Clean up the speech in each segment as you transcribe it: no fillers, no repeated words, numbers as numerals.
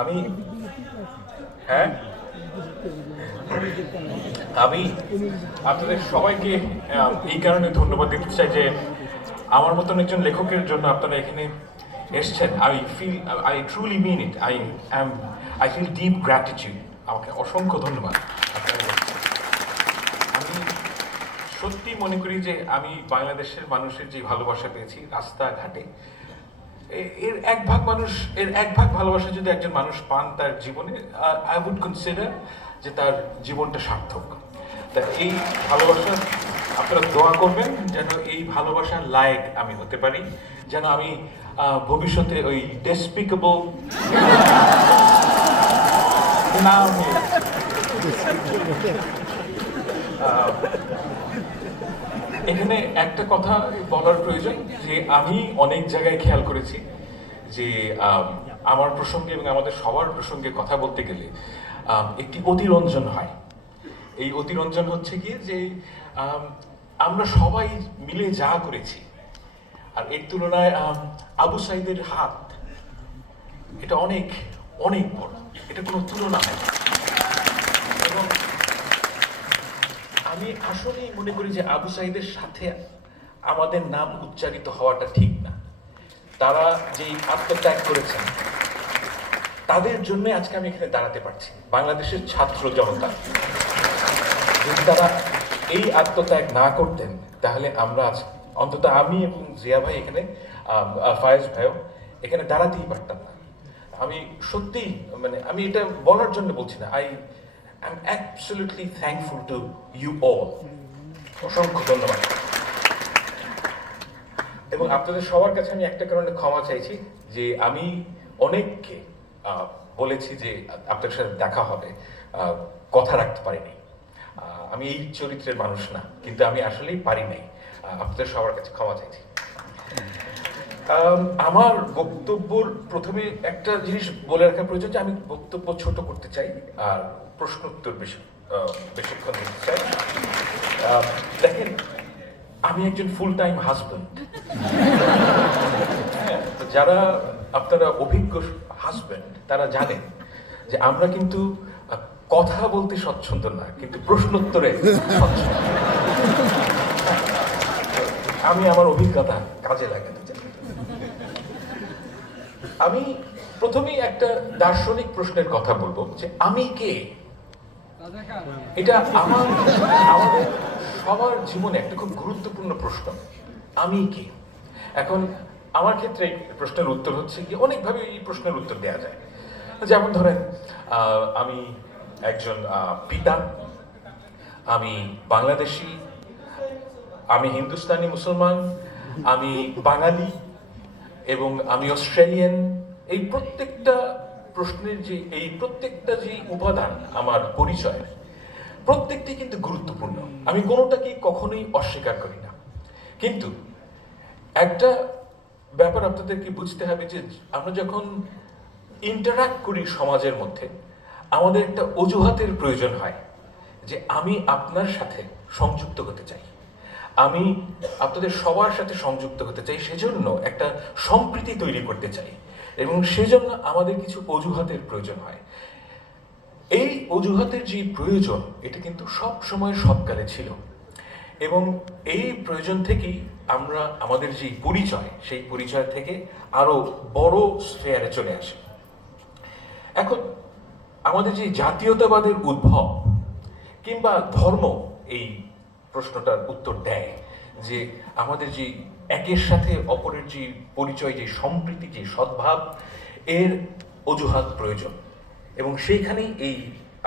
আমি হ্যাঁ আমি আপনাদের সবাইকে এই কারণে ধন্যবাদ দিতে চাই যে আমার মতন একজন লেখকের জন্য আপনারা এখানে এসছেন। I truly mean it. I feel deep gratitude. আমাকে অসংখ্য ধন্যবাদ। আমি সত্যি মনে করি যে আমি বাংলাদেশের মানুষের যে ভালোবাসা পেয়েছি রাস্তাঘাটে, এর এক ভাগ ভালোবাসা যদি একজন মানুষ পান তার জীবনে, আই উড কনসিডার যে তার জীবনটা সার্থক। তা এই ভালোবাসা আপনারা দোয়া করবেন যেন এই ভালোবাসার লায়ক আমি হতে পারি, যেন আমি ভবিষ্যতে ওই ডেসপিকেবল না হয়ে এখানে একটা কথা বলার প্রয়োজন যে আমি অনেক জায়গায় খেয়াল করেছি যে আমার প্রসঙ্গে এবং আমাদের সবার প্রসঙ্গে কথা বলতে গেলে একটি অতিরঞ্জন হয়। এই অতিরঞ্জন হচ্ছে গিয়ে যে আমরা সবাই মিলে যা করেছি, আর এর তুলনায় আবু সাইদের হাত এটা অনেক অনেক বড়, এটা কোনো তুলনা হয় না। এবং আমি আসলেই মনে করি যে আবু সাইদের সাথে আমাদের নাম উচ্চারিত হওয়াটা ঠিক না। তারা যেই আত্মত্যাগ করেছেন তাদের জন্য আজকে আমি এখানে দাঁড়াতে পারছি। বাংলাদেশের ছাত্র জনতা যদি তারা এই আত্মত্যাগ না করতেন তাহলে আমরা অন্তত আমি এবং জিয়া ভাই এখানে, ফায়েজ ভাইও এখানে দাঁড়াতেই পারতাম না। আমি সত্যি মানে আমি এটা বলার জন্য বলছি না, I am absolutely thankful to you all. অসংখ্য ধন্যবাদ। এবং আপনাদের সবার কাছে আমি একটা কারণে ক্ষমা চাইছি যে আমি অনেককে বলেছি যে আপনাদের সাথে দেখা হবে, কথা রাখতে পারিনি। আমি এই চরিত্রের মানুষ না, কিন্তু আমি আসলেই পারি নাই। আপনাদের সবার কাছে ক্ষমা চাইছি। আমার বক্তব্যর প্রথমে একটা জিনিস বলে রাখা প্রয়োজন যে আমি বক্তব্য ছোট করতে চাই আর প্রশ্ন উত্তর বেশিক্ষণ দিতে চাই। দেখেন, আমি একজন ফুল টাইম হাজব্যান্ড। যারা আপনারা অভিজ্ঞ হাজব্যান্ড তারা জানেন যে আমরা কিন্তু কথা বলতে স্বচ্ছন্দ না, কিন্তু প্রশ্নোত্তরে স্বচ্ছন্দ। আমি আমার অভিজ্ঞতা কাজে লাগাতে চাই। আমি প্রথমেই একটা দার্শনিক প্রশ্নের কথা বলবো যে আমি কে। এটা আমাদের সবার জীবনে একটা খুব গুরুত্বপূর্ণ প্রশ্ন, আমি কে। এখন আমার ক্ষেত্রে এই প্রশ্নের উত্তর হচ্ছে কি, অনেকভাবে এই প্রশ্নের উত্তর দেওয়া যায়। যেমন ধরেন, আমি একজন পিতা, আমি বাংলাদেশি, আমি হিন্দুস্তানি মুসলমান, আমি বাঙালি এবং আমি অস্ট্রেলিয়ান। এই প্রত্যেকটা প্রশ্নের প্রত্যেকটা যে উপাদান আমার পরিচয়, প্রত্যেকটি কিন্তু গুরুত্বপূর্ণ। আমি কোনোটাকে কখনোই অস্বীকার করি না। কিন্তু একটা ব্যাপার আপনাদেরকে বুঝতে হবে যে আমরা যখন ইন্টারাক্ট করি সমাজের মধ্যে, আমাদের একটা অজুহাতের প্রয়োজন হয় যে আমি আপনার সাথে সংযুক্ত হতে চাই, আমি আপনাদের সবার সাথে সংযুক্ত হতে চাই, সেজন্য একটা সম্প্রীতি তৈরি করতে চাই, এবং সেজন্য আমাদের কিছু অজুহাতের প্রয়োজন হয়। এই অজুহাতের যে প্রয়োজন, এটা কিন্তু সব সময় সবকালে ছিল, এবং এই প্রয়োজন থেকেই আমরা আমাদের যে পরিচয়, সেই পরিচয় থেকে আরো বড় স্ফেয়ারে চলে আসি। এখন আমাদের যে জাতীয়তাবাদের উদ্ভব কিংবা ধর্ম এই প্রশ্নটার উত্তর দেয় যে আমাদের যে একের সাথে অপরের যে পরিচয়, যে সম্প্রীতি, যে সদ্ভাব, এর অজুহাত প্রয়োজন, এবং সেইখানেই এই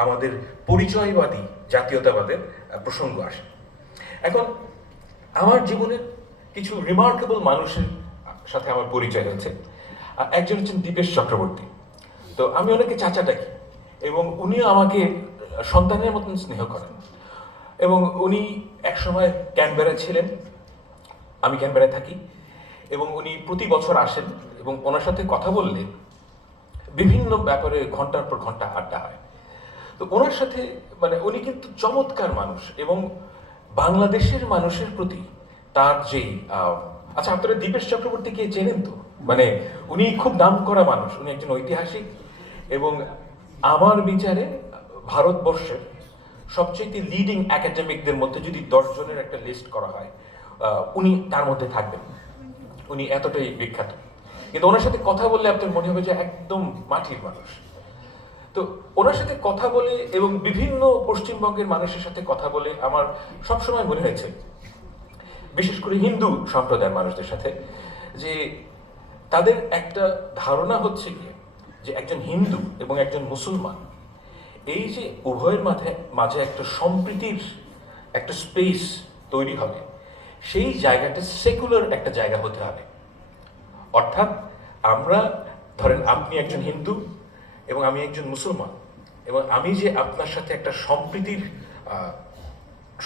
আমাদের পরিচয়বাদী জাতীয়তাবাদের প্রসঙ্গ আসে। এখন আমার জীবনের কিছু রিমার্কেবল মানুষের সাথে আমার পরিচয় হয়েছে। একজন হচ্ছেন দীপেশ চক্রবর্তী। তো আমি ওনাকে চাচা ডাকি, এবং উনিও আমাকে সন্তানের মতন স্নেহ করেন। এবং উনি একসময় ক্যানবেরায় ছিলেন, আমি ক্যানবেরায় থাকি, এবং উনি প্রতি বছর আসেন, এবং ওনার সাথে কথা বললে বিভিন্ন ব্যাপারে ঘন্টার পর ঘন্টা আড্ডা হয়। তো ওনার সাথে মানে উনি কিন্তু চমৎকার মানুষ, এবং বাংলাদেশের মানুষের প্রতি তার যেই আচ্ছা, আপনারা দীপেশ চক্রবর্তীকে চেনেন তো? মানে উনি খুব নামকরা মানুষ, উনি একজন ঐতিহাসিক, এবং আমার বিচারে ভারতবর্ষের সবচেয়ে লিডিং একাডেমিকদের মধ্যে যদি 10 জনের একটা লিস্ট করা হয়, উনি তার মধ্যে থাকবেন। উনি এতটাই বিখ্যাত, কিন্তু ওনার সাথে কথা বললে আপনার মনে হবে যে একদম মাটির মানুষ। তো ওনার সাথে কথা বলে এবং বিভিন্ন পশ্চিমবঙ্গের মানুষের সাথে কথা বলে আমার সবসময় মনে হয়েছে, বিশেষ করে হিন্দু সম্প্রদায়ের মানুষদের সাথে, যে তাদের একটা ধারণা হচ্ছে কি যে একজন হিন্দু এবং একজন মুসলমান, এই যে উভয়ের মাঝে একটা সম্প্রীতির একটা স্পেস তৈরি হবে, সেই জায়গাটা সেকুলার একটা জায়গা হতে হবে। অর্থাৎ আমরা, ধরেন আপনি একজন হিন্দু এবং আমি একজন মুসলমান, এবং আমি যে আপনার সাথে একটা সম্প্রীতির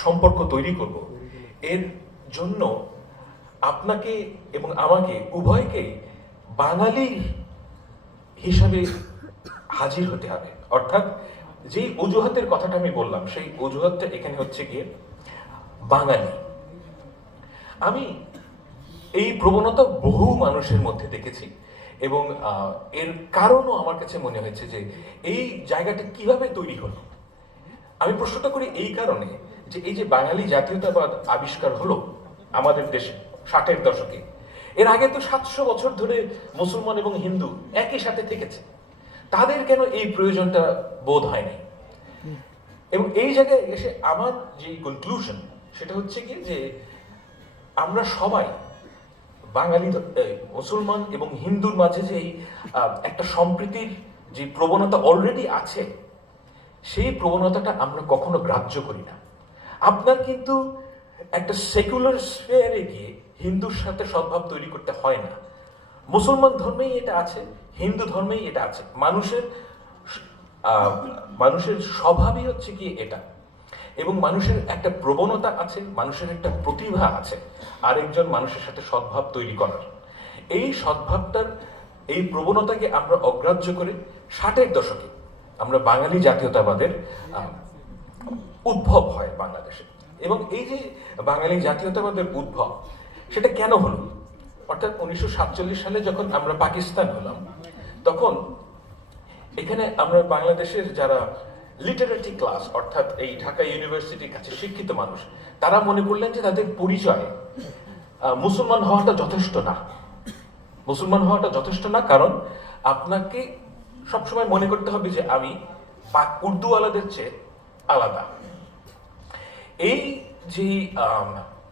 সম্পর্ক তৈরি করব, এর জন্য আপনাকে এবং আমাকে উভয়কেই বাঙালি হিসাবে হাজির হতে হবে। অর্থাৎ যেই অজুহাতের কথাটা আমি বললাম, সেই অজুহাতটা এখানে হচ্ছে গিয়ে বাঙালি। আমি এই প্রবণতা বহু মানুষের মধ্যে দেখেছি, এবং এর কারণও আমার কাছে মনে হয়েছে যে এই জায়গাটা কিভাবে তৈরি হলো। আমি প্রশ্নটা করি এই কারণে যে এই যে বাঙালি জাতীয়তাবাদ আবিষ্কার হলো আমাদের দেশে 60-এর দশকে, এর আগে তো 700 বছর ধরে মুসলমান এবং হিন্দু একই সাথে থেকেছে, তাদের কেন এই প্রয়োজনটা বোধ হয়নি? এবং এই জায়গায় এসে আমার যে কনক্লুশন সেটা হচ্ছে কি যে আমরা সবাই বাঙালি, মুসলমান এবং হিন্দুর মাঝে যে একটা সম্প্রীতির যে প্রবণতা অলরেডি আছে, সেই প্রবণতাটা আমরা কখনো গ্রাহ্য করি না। আপনার কিন্তু একটা সেকুলার স্ফেয়ারে গিয়ে হিন্দুর সাথে সদ্ভাব তৈরি করতে হয় না। মুসলমান ধর্মেই এটা আছে, হিন্দু ধর্মেই এটা আছে। মানুষের স্বভাবই হচ্ছে কি এটা, এবং মানুষের একটা প্রবণতা আছে, মানুষের একটা প্রতিভা আছে আরেকজন মানুষের সাথে সদ্ভাব তৈরি করার। এই সদ্ভাবটার, এই প্রবণতাকে আমরা অগ্রাহ্য করে 60-এর দশকে আমরা বাঙালি জাতীয়তাবাদের উদ্ভব হয় বাংলাদেশে। এবং এই যে বাঙালি জাতীয়তাবাদের উদ্ভব, সেটা কেন হলো? অর্থাৎ 1947 সালে যখন আমরা পাকিস্তান হলাম, তখন এখানে আমরা বাংলাদেশের যারা লিটারেটি ক্লাস, অর্থাৎ এই ঢাকা ইউনিভার্সিটির কাছে শিক্ষিত মানুষ, তারা মনে করলেন যে তাদের পরিচয় মুসলমান হওয়াটা যথেষ্ট না। মুসলমান হওয়াটা যথেষ্ট না, কারণ আপনাকে সবসময় মনে করতে হবে যে আমি উর্দুওয়ালাদের চেয়ে আলাদা। এই যে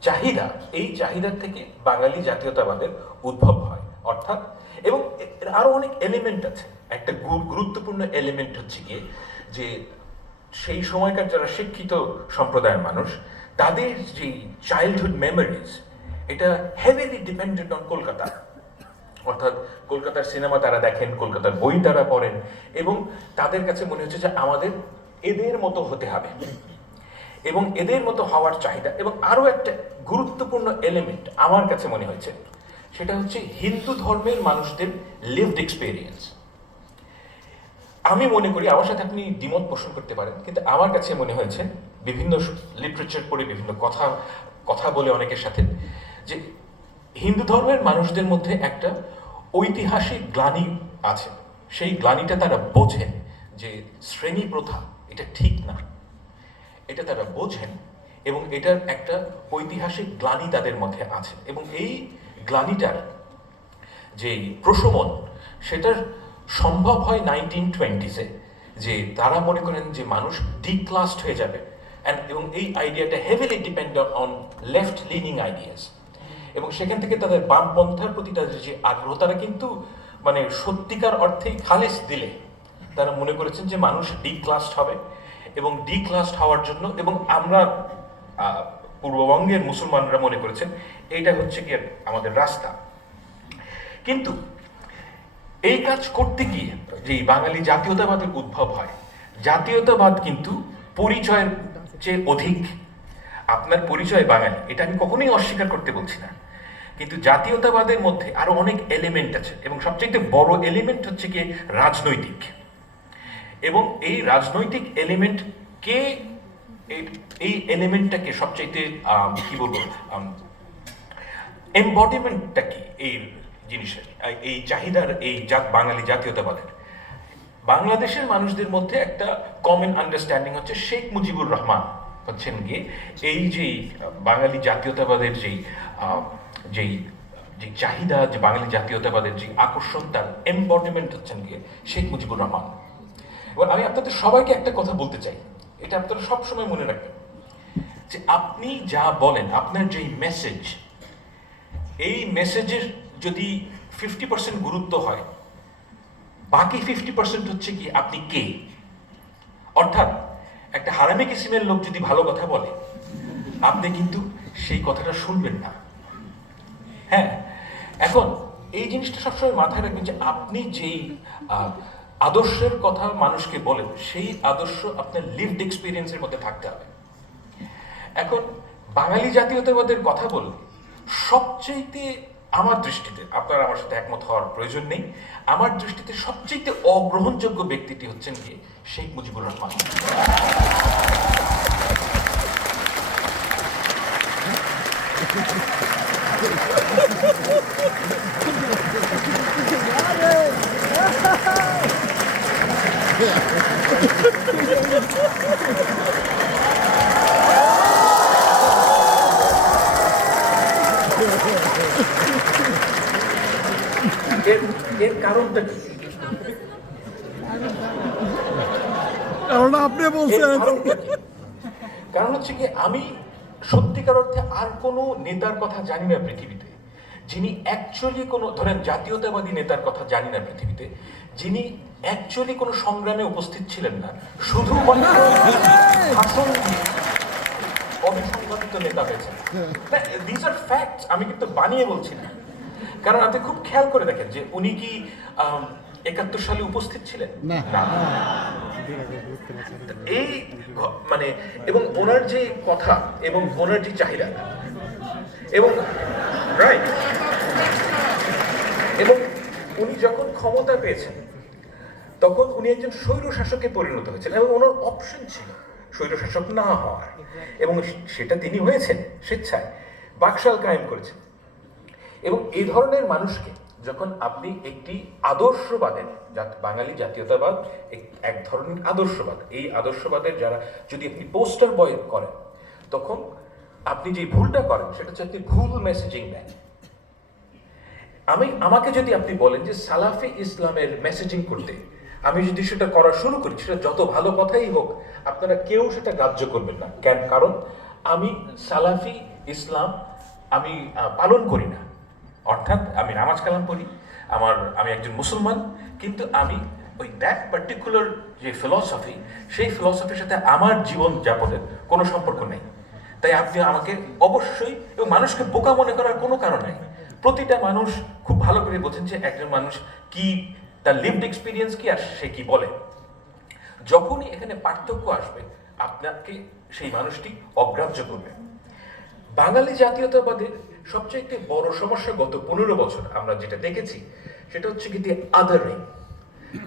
চাহিদা, এই চাহিদার থেকে বাঙালি জাতীয়তাবাদের উদ্ভব হয়। অর্থাৎ, এবং আরো অনেক এলিমেন্ট আছে। একটা গুরুত্বপূর্ণ এলিমেন্ট হচ্ছে গিয়ে যে সেই সময়কার যারা শিক্ষিত সম্প্রদায়ের মানুষ, তাদের যে চাইল্ডহুড মেমোরিজ, এটা হেভিলি ডিপেন্ডেন্ট অন কলকাতা। অর্থাৎ কলকাতার সিনেমা তারা দেখেন, কলকাতার বই তারা পড়েন, এবং তাদের কাছে মনে হচ্ছে যে আমাদের এদের মতো হতে হবে, এবং এদের মতো হওয়ার চাহিদা। এবং আরো একটা গুরুত্বপূর্ণ এলিমেন্ট আমার কাছে মনে হয়েছে, সেটা হচ্ছে হিন্দু ধর্মের মানুষদের লিভড এক্সপেরিয়েন্স। আমি মনে করি, আমার সাথে আপনি দ্বিমত পোষণ করতে পারেন, কিন্তু আমার কাছে মনে হয়েছে, বিভিন্ন লিটারেচার পড়ে, বিভিন্ন কথা বলে অনেকের সাথে, যে হিন্দু ধর্মের মানুষদের মধ্যে একটা ঐতিহাসিক গ্লানি আছে। সেই গ্লানিটা তারা বোঝেন যে শ্রেণী প্রথা এটা ঠিক না, এটা তারা বোঝেন, এবং এটার একটা ঐতিহাসিক গ্লানি তাদের মধ্যে আছে। এবং এই গ্লানিটার যে প্রশমন, সেটার সম্ভব হয় 1920s-এ, যে তারা মনে করেন যে মানুষ ডিক্লাসড হয়ে যাবে, এবং এই আইডিয়াটা heavily dependent on left lining ideas. এবং সেখান থেকে তাদের বামপন্থার প্রতি তাদের যে আগ্রহ, তারা কিন্তু মানে সত্যিকার অর্থেই খালেস দিলে তারা মনে করেছেন যে মানুষ ডিক্লাসড হবে, এবং ডিক্লাসড হওয়ার জন্য, এবং আমরা পূর্ববঙ্গের মুসলমানরা মনে করেছেন এইটা হচ্ছে কি আমাদের রাস্তা। কিন্তু এই কাজ করতে গিয়ে যে বাঙালি জাতীয়তাবাদের উদ্ভব হয়, জাতীয়তাবাদ কিন্তু পরিচয়ের চেয়ে অধিক। আপনার পরিচয় বাঙালি, এটা আমি কখনোই অস্বীকার করতে বলছি না, কিন্তু জাতীয়তাবাদের মধ্যে আরো অনেক এলিমেন্ট আছে, এবং সবচেয়ে বড় এলিমেন্ট হচ্ছে কি রাজনৈতিক। এবং এই রাজনৈতিক এলিমেন্টকে, এই এলিমেন্টটাকে সবচেয়ে কি বলবো, এমবডিমেন্টটা কি এই জিনিসের, এই চাহিদার, এই বাঙালি জাতীয়তাবাদের, বাংলাদেশের মানুষদের মধ্যে একটা কমন আন্ডারস্ট্যান্ডিং হচ্ছে শেখ মুজিবুর রহমান হচ্ছেন গিয়ে এই যে বাঙালি জাতীয়তাবাদের যেই যে চাহিদা, যে বাঙালি জাতীয়তাবাদের যে আকর্ষণ, তার এমবডিমেন্ট হচ্ছেন গিয়ে শেখ মুজিবুর রহমান। এবার আমি আপনাদের সবাইকে একটা কথা বলতে চাই, এটা আপনারা সবসময় মনে রাখবেন, যে আপনি যা বলেন, আপনার যেই মেসেজ, এই মেসেজের যদি 50% গুরুত্ব হয়, বাকি 50% হচ্ছে কি আপনি কে। অর্থাৎ একটা হারামি কিসিমের লোক যদি ভালো কথা বলে, আপনি কিন্তু সেই কথাটা শুনবেন না। হ্যাঁ, এখন এই জিনিসটা সবসময় মাথায় রাখবেন যে আপনি যেই আদর্শের কথা মানুষকে বলেন, সেই আদর্শ আপনার লিভড এক্সপিরিয়েন্সের মধ্যে থাকতে হবে। এখন বাঙালি জাতীয়তাবাদের কথা বললে সবচেয়ে, আমার দৃষ্টিতে, আপনারা আমার সাথে একমত হওয়ার প্রয়োজন নেই, আমার দৃষ্টিতে সবচেয়ে অগ্রহণযোগ্য ব্যক্তিটি হচ্ছেন কি শেখ মুজিবুর রহমান। এর কারণটা কি? আপনি বলছেন, কারণ হচ্ছে কি, আমি সত্যিকার অর্থে আর কোনো নেতার কথা জানি না পৃথিবীতে যিনি অ্যাকচুয়ালি কোনো, ধরেন জাতীয়তাবাদী নেতার কথা জানি না পৃথিবীতে যিনি অ্যাকচুয়ালি কোনো সংগ্রামে উপস্থিত ছিলেন না, শুধুমাত্র ভাষণ দিয়ে অবিসংবাদিত নেতা হয়েছেন। দিস আর ফ্যাক্টস, আমি কিন্তু বানিয়ে বলছি না। কারণ আপনি খুব খেয়াল করে দেখেন যে উনি কি 71 সালে উপস্থিত ছিলেন না। এই মানে, এবং ওনার যে কথা এবং ওনার যে চাহিদা, এবং রাইট, এবং উনি যখন ক্ষমতা পেয়েছেন তখন উনি একজন স্বৈর শাসকে পরিণত হয়েছেন, এবং ওনার অপশন ছিল স্বৈর শাসক না হওয়ার, এবং সেটা তিনি হয়েছেন স্বেচ্ছায়, বাকশাল কায়েম করেছেন। এবং এই ধরনের মানুষকে যখন আপনি একটি আদর্শবাদের, বাঙালি জাতীয়তাবাদ এক ধরনের আদর্শবাদ, এই আদর্শবাদের যারা যদি আপনি পোস্টার বয় করেন, তখন আপনি যে ভুলটা করেন সেটা হচ্ছে আপনি ভুল মেসেজিং দেন। আমাকে যদি আপনি বলেন যে সালাফি ইসলামের মেসেজিং করতে, আমি যদি সেটা করা শুরু করি, সেটা যত ভালো কথাই হোক, আপনারা কেউ সেটা গ্রাহ্য করবেন না। কেন? কারণ আমি সালাফি ইসলাম আমি পালন করি না। অর্থাৎ আমি নামাজ কালাম পড়ি, আমি একজন মুসলমান, কিন্তু আমি ওই দ্যাট পার্টিকুলার যে ফিলসফি, সেই ফিলসফির সাথে আমার জীবন যাপনের কোনো সম্পর্ক নেই। তাই আপনি আমাকে অবশ্যই, এবং মানুষকে বোকা মনে করার কোনো কারণ নেই। প্রতিটা মানুষ খুব ভালো করে বোঝেন যে একজন মানুষ কি, তার লিভড এক্সপিরিয়েন্স কি, আর সে কি বলে। যখনই এখানে পার্থক্য আসবে, আপনাকে সেই মানুষটি অগ্রাহ্য করবে। বাঙালি জাতীয়তাবাদের সবচেয়ে একটি বড় সমস্যা গত 15 বছর আমরা যেটা দেখেছি, সেটা হচ্ছে কি দি আদারিং।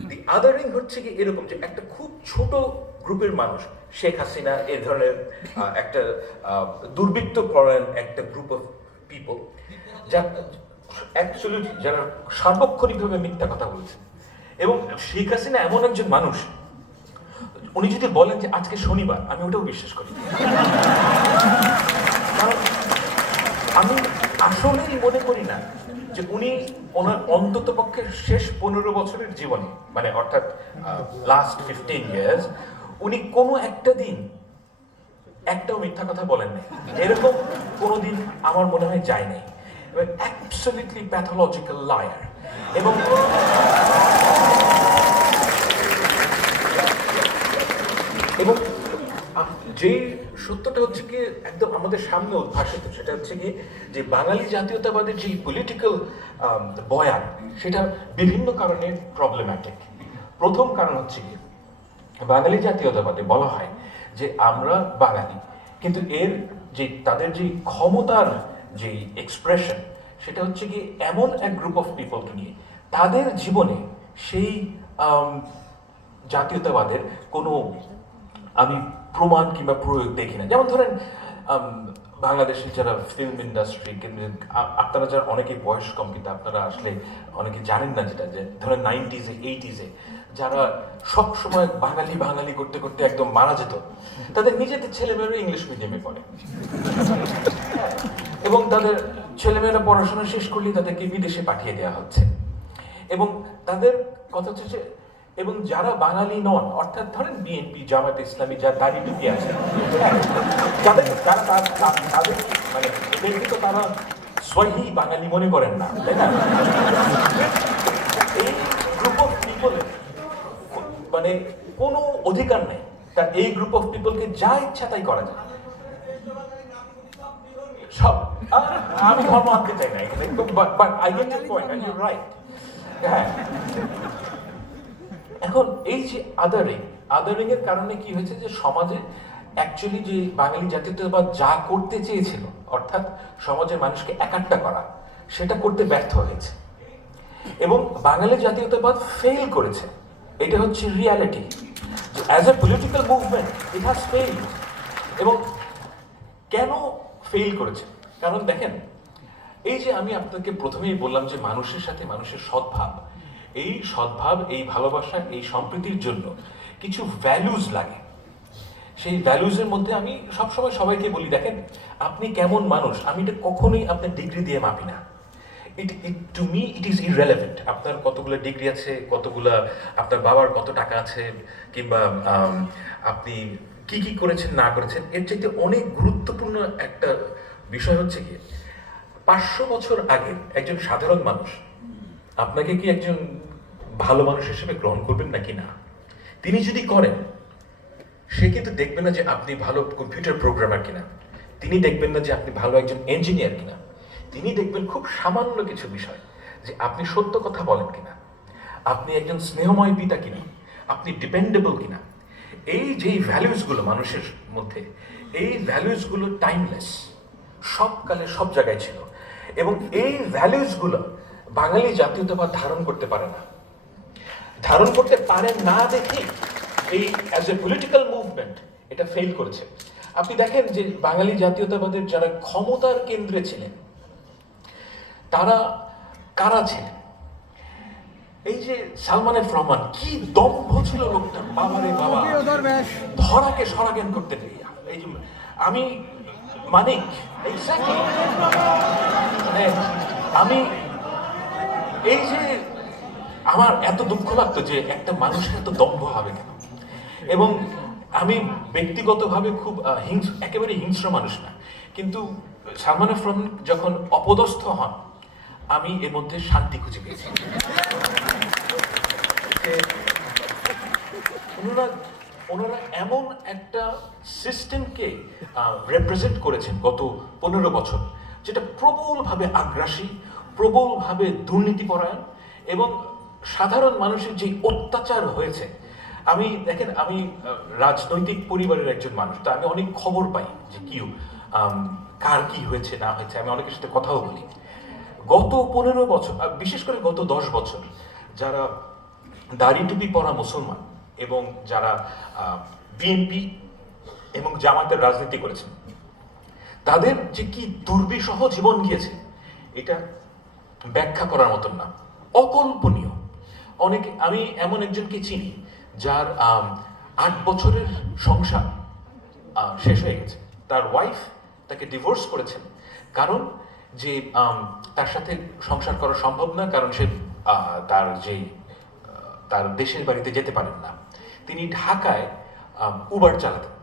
দি আদারিং হচ্ছে কি এরকম যে একটা খুব ছোট গ্রুপের মানুষ, শেখ হাসিনা এই ধরনের একটা দুর্বৃত্ত পরায়ণ একটা গ্রুপ অফ পিপল, যা অ্যাকচুয়ালি যারা সার্বক্ষণিকভাবে মিথ্যা কথা বলছে। এবং শেখ হাসিনা এমন একজন মানুষ, উনি যদি বলেন যে আজকে শনিবার, আমি ওটাও বিশ্বাস করি। কারণ আমি আসলেই মনে করি না যে উনি ওনার অন্তত পক্ষে শেষ 15 বছরের জীবনে, মানে অর্থাৎ লাস্ট 15 ইয়ার্স, উনি কোনো একটা দিন একটাও মিথ্যা কথা বলেন নাই। এরকম কোনোদিন আমার মনে হয় যায় নাই। Absolutely pathological liar. এবং যে সত্যটা হচ্ছে কি একদম আমাদের সামনে উদ্ভাসিত, সেটা হচ্ছে কি যে বাঙালি জাতীয়তাবাদের যে পলিটিক্যাল বয়ান, সেটা বিভিন্ন কারণে প্রবলেম্যাটিক। প্রথম কারণ হচ্ছে কি, বাঙালি জাতীয়তাবাদে বলা হয় যে আমরা বাঙালি, কিন্তু এর যে তাদের যে ক্ষমতার যে এক্সপ্রেশন, সেটা হচ্ছে কি এমন এক গ্রুপ অফ পিপলকে নিয়ে, তাদের জীবনে সেই জাতীয়তাবাদের কোনো আমি প্রমাণ কিংবা প্রয়োগ দেখি না। যেমন ধরেন বাংলাদেশের যারা ফিল্ম ইন্ডাস্ট্রি, আপনারা যারা অনেকে বয়স কম, কিন্তু আপনারা আসলে অনেকে জানেন না যেটা, যে ধরেন 90s-এ 80s-এ যারা সব সময় বাঙালি বাঙালি করতে করতে একদম মারা যেত, তাদের নিজেদের ছেলেমেয়েরা ইংলিশ মিডিয়ামে পড়ে, এবং তাদের ছেলেমেয়েরা পড়াশোনা শেষ করলেই তাদেরকে বিদেশে পাঠিয়ে দেওয়া হচ্ছে। এবং তাদের কথা হচ্ছে যে, এবং যারা বাঙালি নন, অর্থাৎ ধরেন বিএনপি, জামায়াত ইসলামী, যার দাড়ি টুপি আছে, যাদের যারা তাদের মানে এদেরকে তো তারা সহি বাঙালি মনে করেন না, তাই না? এই গ্রুপ অফ পিপলের মানে কোনো অধিকার নেই, তার এই গ্রুপ অফ পিপলকে যা ইচ্ছা তাই করা যায়। সব আমি ধর্ম আনতে চাই না এখানে, but I get your point and you right. হ্যাঁ, এখন এই যে আদারিং এর কারণে কি হয়েছে, যে সমাজে অ্যাকচুয়ালি যে বাঙালি জাতীয়তাবাদ যা করতে চেয়েছিল, অর্থাৎ সমাজের মানুষকে একাট্টা করা, সেটা করতে ব্যর্থ হয়েছে, এবং বাঙালি জাতীয়তাবাদ ফেল করেছে। এটা হচ্ছে reality. As a political movement it has fail. এবং কেন ফেইল করেছে? কারণ দেখেন, এই যে আমি আপনাকে প্রথমেই বললাম যে মানুষের সাথে মানুষের সদ্ভাব, এই সদ্ভাব, এই ভালোবাসা, এই সম্প্রীতির জন্য কিছু ভ্যালুজ লাগে। সেই ভ্যালুজের মধ্যে আমি সবসময় সবাইকে বলি, দেখেন আপনি কেমন মানুষ, আমি এটা কখনোই আপনার ডিগ্রি দিয়ে মাপি না। To me it is irrelevant. আপনার কতগুলো ডিগ্রি আছে, কতগুলা আপনার বাবার কত টাকা আছে, কিংবা আপনি কি কি করেছেন না করেছেন, এর চাইতে অনেক গুরুত্বপূর্ণ একটা বিষয় হচ্ছে কি, 500 বছর আগের একজন সাধারণ মানুষ আপনাকে কি একজন ভালো মানুষ হিসেবে গ্রহণ করবেন নাকি না? তিনি যদি করেন, সে কিন্তু দেখবেন না যে আপনি ভালো কম্পিউটার প্রোগ্রামার কিনা, তিনি দেখবেন না যে আপনি ভালো একজন ইঞ্জিনিয়ার কিনা, তিনি দেখবেন খুব সামান্য কিছু বিষয়, যে আপনি সত্য কথা বলেন কিনা, আপনি একজন স্নেহময় পিতা কিনা, আপনি ডিপেন্ডেবল কিনা। এই যে ভ্যালুসগুলো মানুষের মধ্যে, এই ভ্যালুসগুলো টাইমলেস, সব কালে সব জায়গায় ছিল, এবং এই ভ্যালুসগুলো বাঙালি জাতীয়তাবাদ ধারণ করতে পারে না। ধারণ করতে পারে না দেখেই এই অ্যাজ এ পলিটিক্যাল মুভমেন্ট এটা ফেল করেছে। আপনি দেখেন যে বাঙালি জাতীয়তাবাদের যারা ক্ষমতার কেন্দ্রে ছিলেন, তারা কারা ছিলেন? এই যে সালমান এফ রহমান, কি দম্ভ ছিল লোকটা, বাবারে বাবা, ধরাকে সরাজ্ঞান করতে নেই। এই যে আমি মানিক, এক্স্যাক্টলি, মানে আমি এই যে আমার এত দুঃখ লাগতো যে একটা মানুষের এত দম্ভ হবে কেন। এবং আমি ব্যক্তিগতভাবে খুব একেবারে হিংস্র মানুষ না, কিন্তু সালমান এফ রহমান যখন অপদস্থ হন, আমি এর মধ্যে শান্তি খুঁজে পেয়েছি। ওনারা এমন একটা সিস্টেমকে রিপ্রেজেন্ট করেছেন গত 15 বছর, যেটা প্রবলভাবে আগ্রাসী, প্রবলভাবে দুর্নীতিপরায়ণ, এবং সাধারণ মানুষের যে অত্যাচার হয়েছে। আমি দেখেন, আমি রাজনৈতিক পরিবারের একজন মানুষ, তো আমি অনেক খবর পাই যে কার কি হয়েছে না হয়েছে, আমি অনেকের সাথে কথাও বলি। গত 15 বছর, বিশেষ করে গত 10 বছর, যারা দাড়ি টুপি পরা মুসলমান এবং যারা বিএনপি এবং জামাতের রাজনীতি করেছেন, তাদের যে কি দুর্বিষহ জীবন গিয়েছে, এটা ব্যাখ্যা করার মতন না, অকল্পনীয়। আমি এমন একজনকে চিনি যার 8 বছরের সংসার শেষ হয়ে গেছে। তার ওয়াইফ তাকে ডিভোর্স করেছেন, কারণ যে তার সাথে সংসার করা সম্ভব না, কারণ সে তার দেশের বাড়িতে যেতে পারেন না। তিনি ঢাকায় উবার চালাতেন,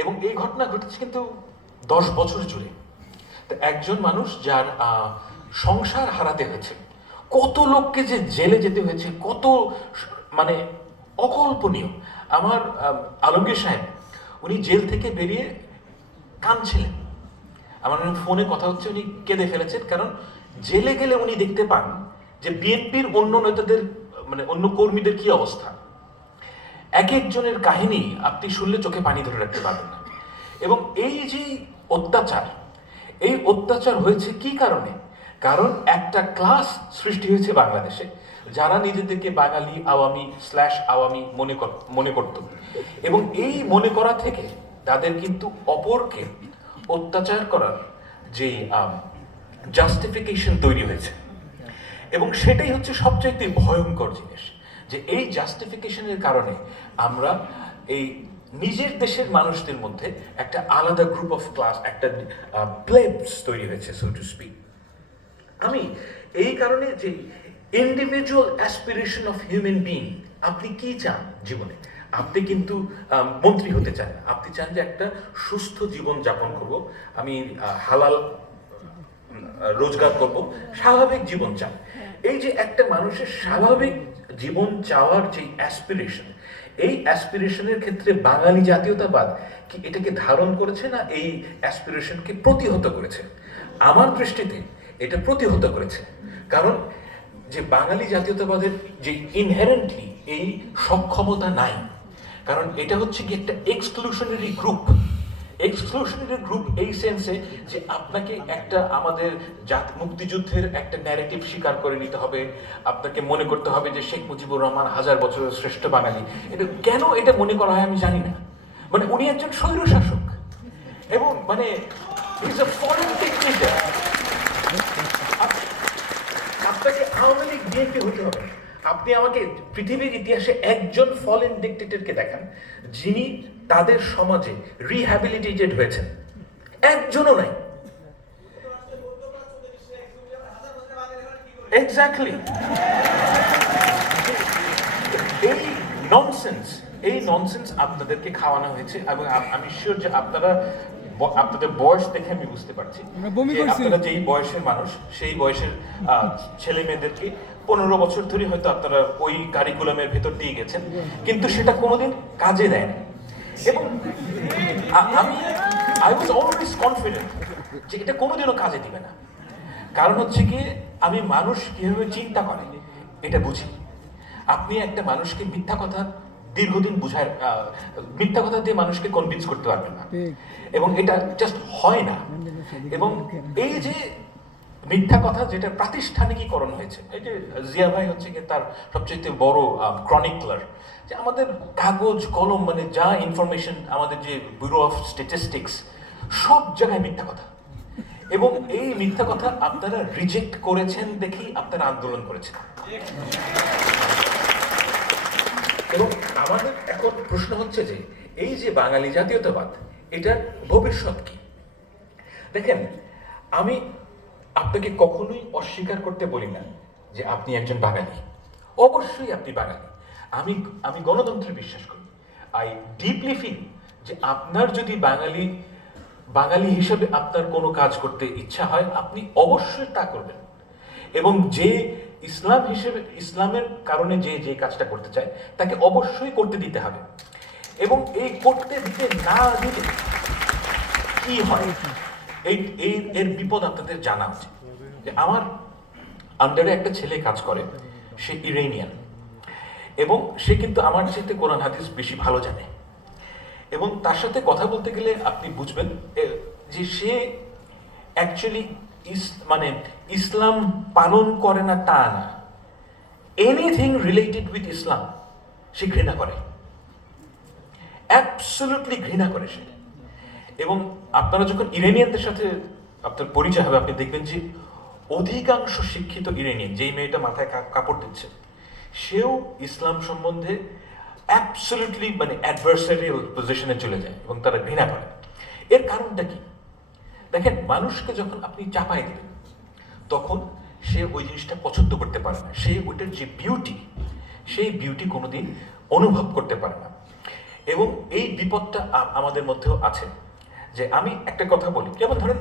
এবং এই ঘটনা ঘটেছে কিন্তু 10 বছর জুড়ে। তো একজন মানুষ যার সংসার হারাতে হয়েছে, কত লোককে যে জেলে যেতে হয়েছে, কত মানে অকল্পনীয়। আমার আলমগীর সাহেব, উনি জেল থেকে বেরিয়ে কাঁদছিলেন, আমার ফোনে কথা হচ্ছে, উনি কেঁদে ফেলেছেন, কারণ জেলে গেলে উনি দেখতে পান যে বিএনপির অন্য নেতাদের, মানে অন্য কর্মীদের কি অবস্থা। এক একজনের কাহিনী আপনি শুনলে চোখে পানি ধরে রাখতে পারবেন না। এবং এই যে অত্যাচার, এই অত্যাচার হয়েছে কি কারণে? কারণ একটা ক্লাস সৃষ্টি হয়েছে বাংলাদেশে, যারা নিজেদেরকে বাঙালি, আওয়ামী মনে করত, এবং এই মনে করা থেকে তাদের কিন্তু অপরকে অত্যাচার করার যেই জাস্টিফিকেশন তৈরি হয়েছে, এবং সেটাই হচ্ছে সবচাইতে ভয়ঙ্কর জিনিস, যে এই জাস্টিফিকেশনের কারণে আমরা এই নিজের দেশের মানুষদের মধ্যে একটা আলাদা গ্রুপ অফ ক্লাস, একটা প্লেবস তৈরি হয়েছে, সো টু স্পিক। আমি এই কারণে যে individual aspiration of human being, আপনি কি চান জীবনে? আপনি কিন্তু মন্ত্রী হতে চান না, আপনি চান যে একটা সুস্থ জীবন যাপন করব, আমি হালাল রোজগার করব, স্বাভাবিক জীবন চান। এই যে একটা মানুষের স্বাভাবিক জীবন চাওয়ার যে অ্যাসপিরেশন, এই অ্যাসপিরেশনের ক্ষেত্রে বাঙালি জাতীয়তাবাদ কি এটাকে ধারণ করেছে, না এই অ্যাসপিরেশনকে প্রতিহত করেছে? আমার দৃষ্টিতে এটা প্রতিহত করেছে। কারণ যে বাঙালি জাতীয়তাবাদের যে ইনহেরেন্টলি এই সক্ষমতা নাই, কারণ এটা হচ্ছে কি একটা এক্সক্লুশনারি গ্রুপ। এক্সক্লুশনারি গ্রুপ এই সেন্সে যে আপনাকে একটা আমাদের মুক্তিযুদ্ধের একটা ন্যারেটিভ স্বীকার করে নিতে হবে, আপনাকে মনে করতে হবে যে শেখ মুজিবুর রহমান 1000 বছরের শ্রেষ্ঠ বাঙালি। এটা কেন এটা মনে করা হয় আমি জানি না, মানে উনি একজন স্বৈরশাসক এবং মানে ইজ আ ফরেন ডিক্টেটর। আপনাকে আওয়ামী লীগ বিএনপি হতে হবে, আপনি আমাকে পৃথিবীর ইতিহাসে একজন ফরেন ডিক্টেটরকে দেখান যিনি তাদের সমাজে রিহ্যাবিলিটেটেড হয়েছেন, একজনও নাই। এক্স্যাক্টলি। এই ননসেন্স আপনাদেরকে খাওয়ানো হয়েছে, এবং আমি শিওর যে আপনাদের বয়স দেখে আমি বুঝতে পারছি যে আপনারা যেই বয়সের মানুষ, সেই বয়সের ছেলে মেয়েদেরকে 15 বছর ধরে হয়তো আপনারা ওই কারিকুলামের ভেতর দিয়ে গেছেন, কিন্তু সেটা কোনোদিন কাজে দেয়নি। এবং আমি আই ওয়াজ অলওয়েজ কনফিডেন্ট যে এটা কোনোদিনও কাজে দিবে না। কারণ হচ্ছে কি, আমি মানুষ কিভাবে চিন্তা করে এটা বুঝি। আপনি একটা মানুষকে মিথ্যা কথা দীর্ঘদিন বুঝায়, মিথ্যা কথা দিয়ে মানুষকে কনভিন্স করতে পারবেন না, এবং এটা জাস্ট হয় না। এবং এই যে মিথ্যা কথা যেটা প্রাতিষ্ঠানিকীকরণ হয়েছে, এই যে জিয়া ভাই হচ্ছে কি তার সবচেয়ে বড় ক্রনিকলার, যে আমাদের কাগজ কলম মানে যা ইনফরমেশন, আমাদের যে ব্যুরো অফ স্ট্যাটিস্টিক্স, সব জায়গায় মিথ্যা কথা। এবং এই মিথ্যা কথা আপনারা রিজেক্ট করেছেন দেখেই আপনারা আন্দোলন করেছেন। এবং আমাদের এখন প্রশ্ন হচ্ছে যে এই যে বাঙালি জাতীয়তাবাদ, এটার ভবিষ্যৎ কি? দেখেন, আমি আপনাকে কখনোই অস্বীকার করতে বলি না যে আপনি একজন বাঙালি, অবশ্যই আপনি বাঙালি। আমি গণতন্ত্রে বিশ্বাস করি। আই ডিপলি ফিল যে আপনার যদি বাঙালি হিসেবে আপনার কোনো কাজ করতে ইচ্ছা হয়, আপনি অবশ্যই তা করবেন। এবং যে ইসলামের কারণে যে কাজটা করতে চায় তাকে অবশ্যই করতে দিতে হবে। এবং এই করতে দিতে না দিলে কি হয়, এর বিপদ আপনাদের জানা উচিত। যে আমার আন্ডারে একটা ছেলে কাজ করে, সে ইরানিয়ান, এবং সে কিন্তু আমার চাইতে কোরআন হাদিস বেশি ভালো জানে। এবং তার সাথে কথা বলতে গেলে আপনি বুঝবেন যে সে অ্যাকচুয়ালি মানে ইসলাম পালন করে না তা না, এনিথিং রিলেটেড উইথ ইসলাম সে ঘৃণা করে, অ্যাবসলিউটলি ঘৃণা করে সে। এবং আপনারা যখন ইরানিয়ানদের সাথে আপনার পরিচয় হবে, আপনি দেখবেন যে অধিকাংশ শিক্ষিত ইরানিয়ান, যেই মেয়েটা মাথায় কাপড় দিচ্ছে, সেও ইসলাম সম্বন্ধে অ্যাবসলিউটলি মানে অ্যাডভার্সারিয়াল পজিশনে চলে যায় এবং তারা ঘৃণা করে। এর কারণটা কি? দেখেন, মানুষকে যখন আপনি চাপাই দেবেন তখন সে ওই জিনিসটা পছন্দ করতে পারে না, সে ওইটার যে বিউটি, সেই বিউটি কোনোদিন অনুভব করতে পারে না। এবং এই বিপদটা আমাদের মধ্যেও আছে। যে আমি একটা কথা বলি, যেমন ধরেন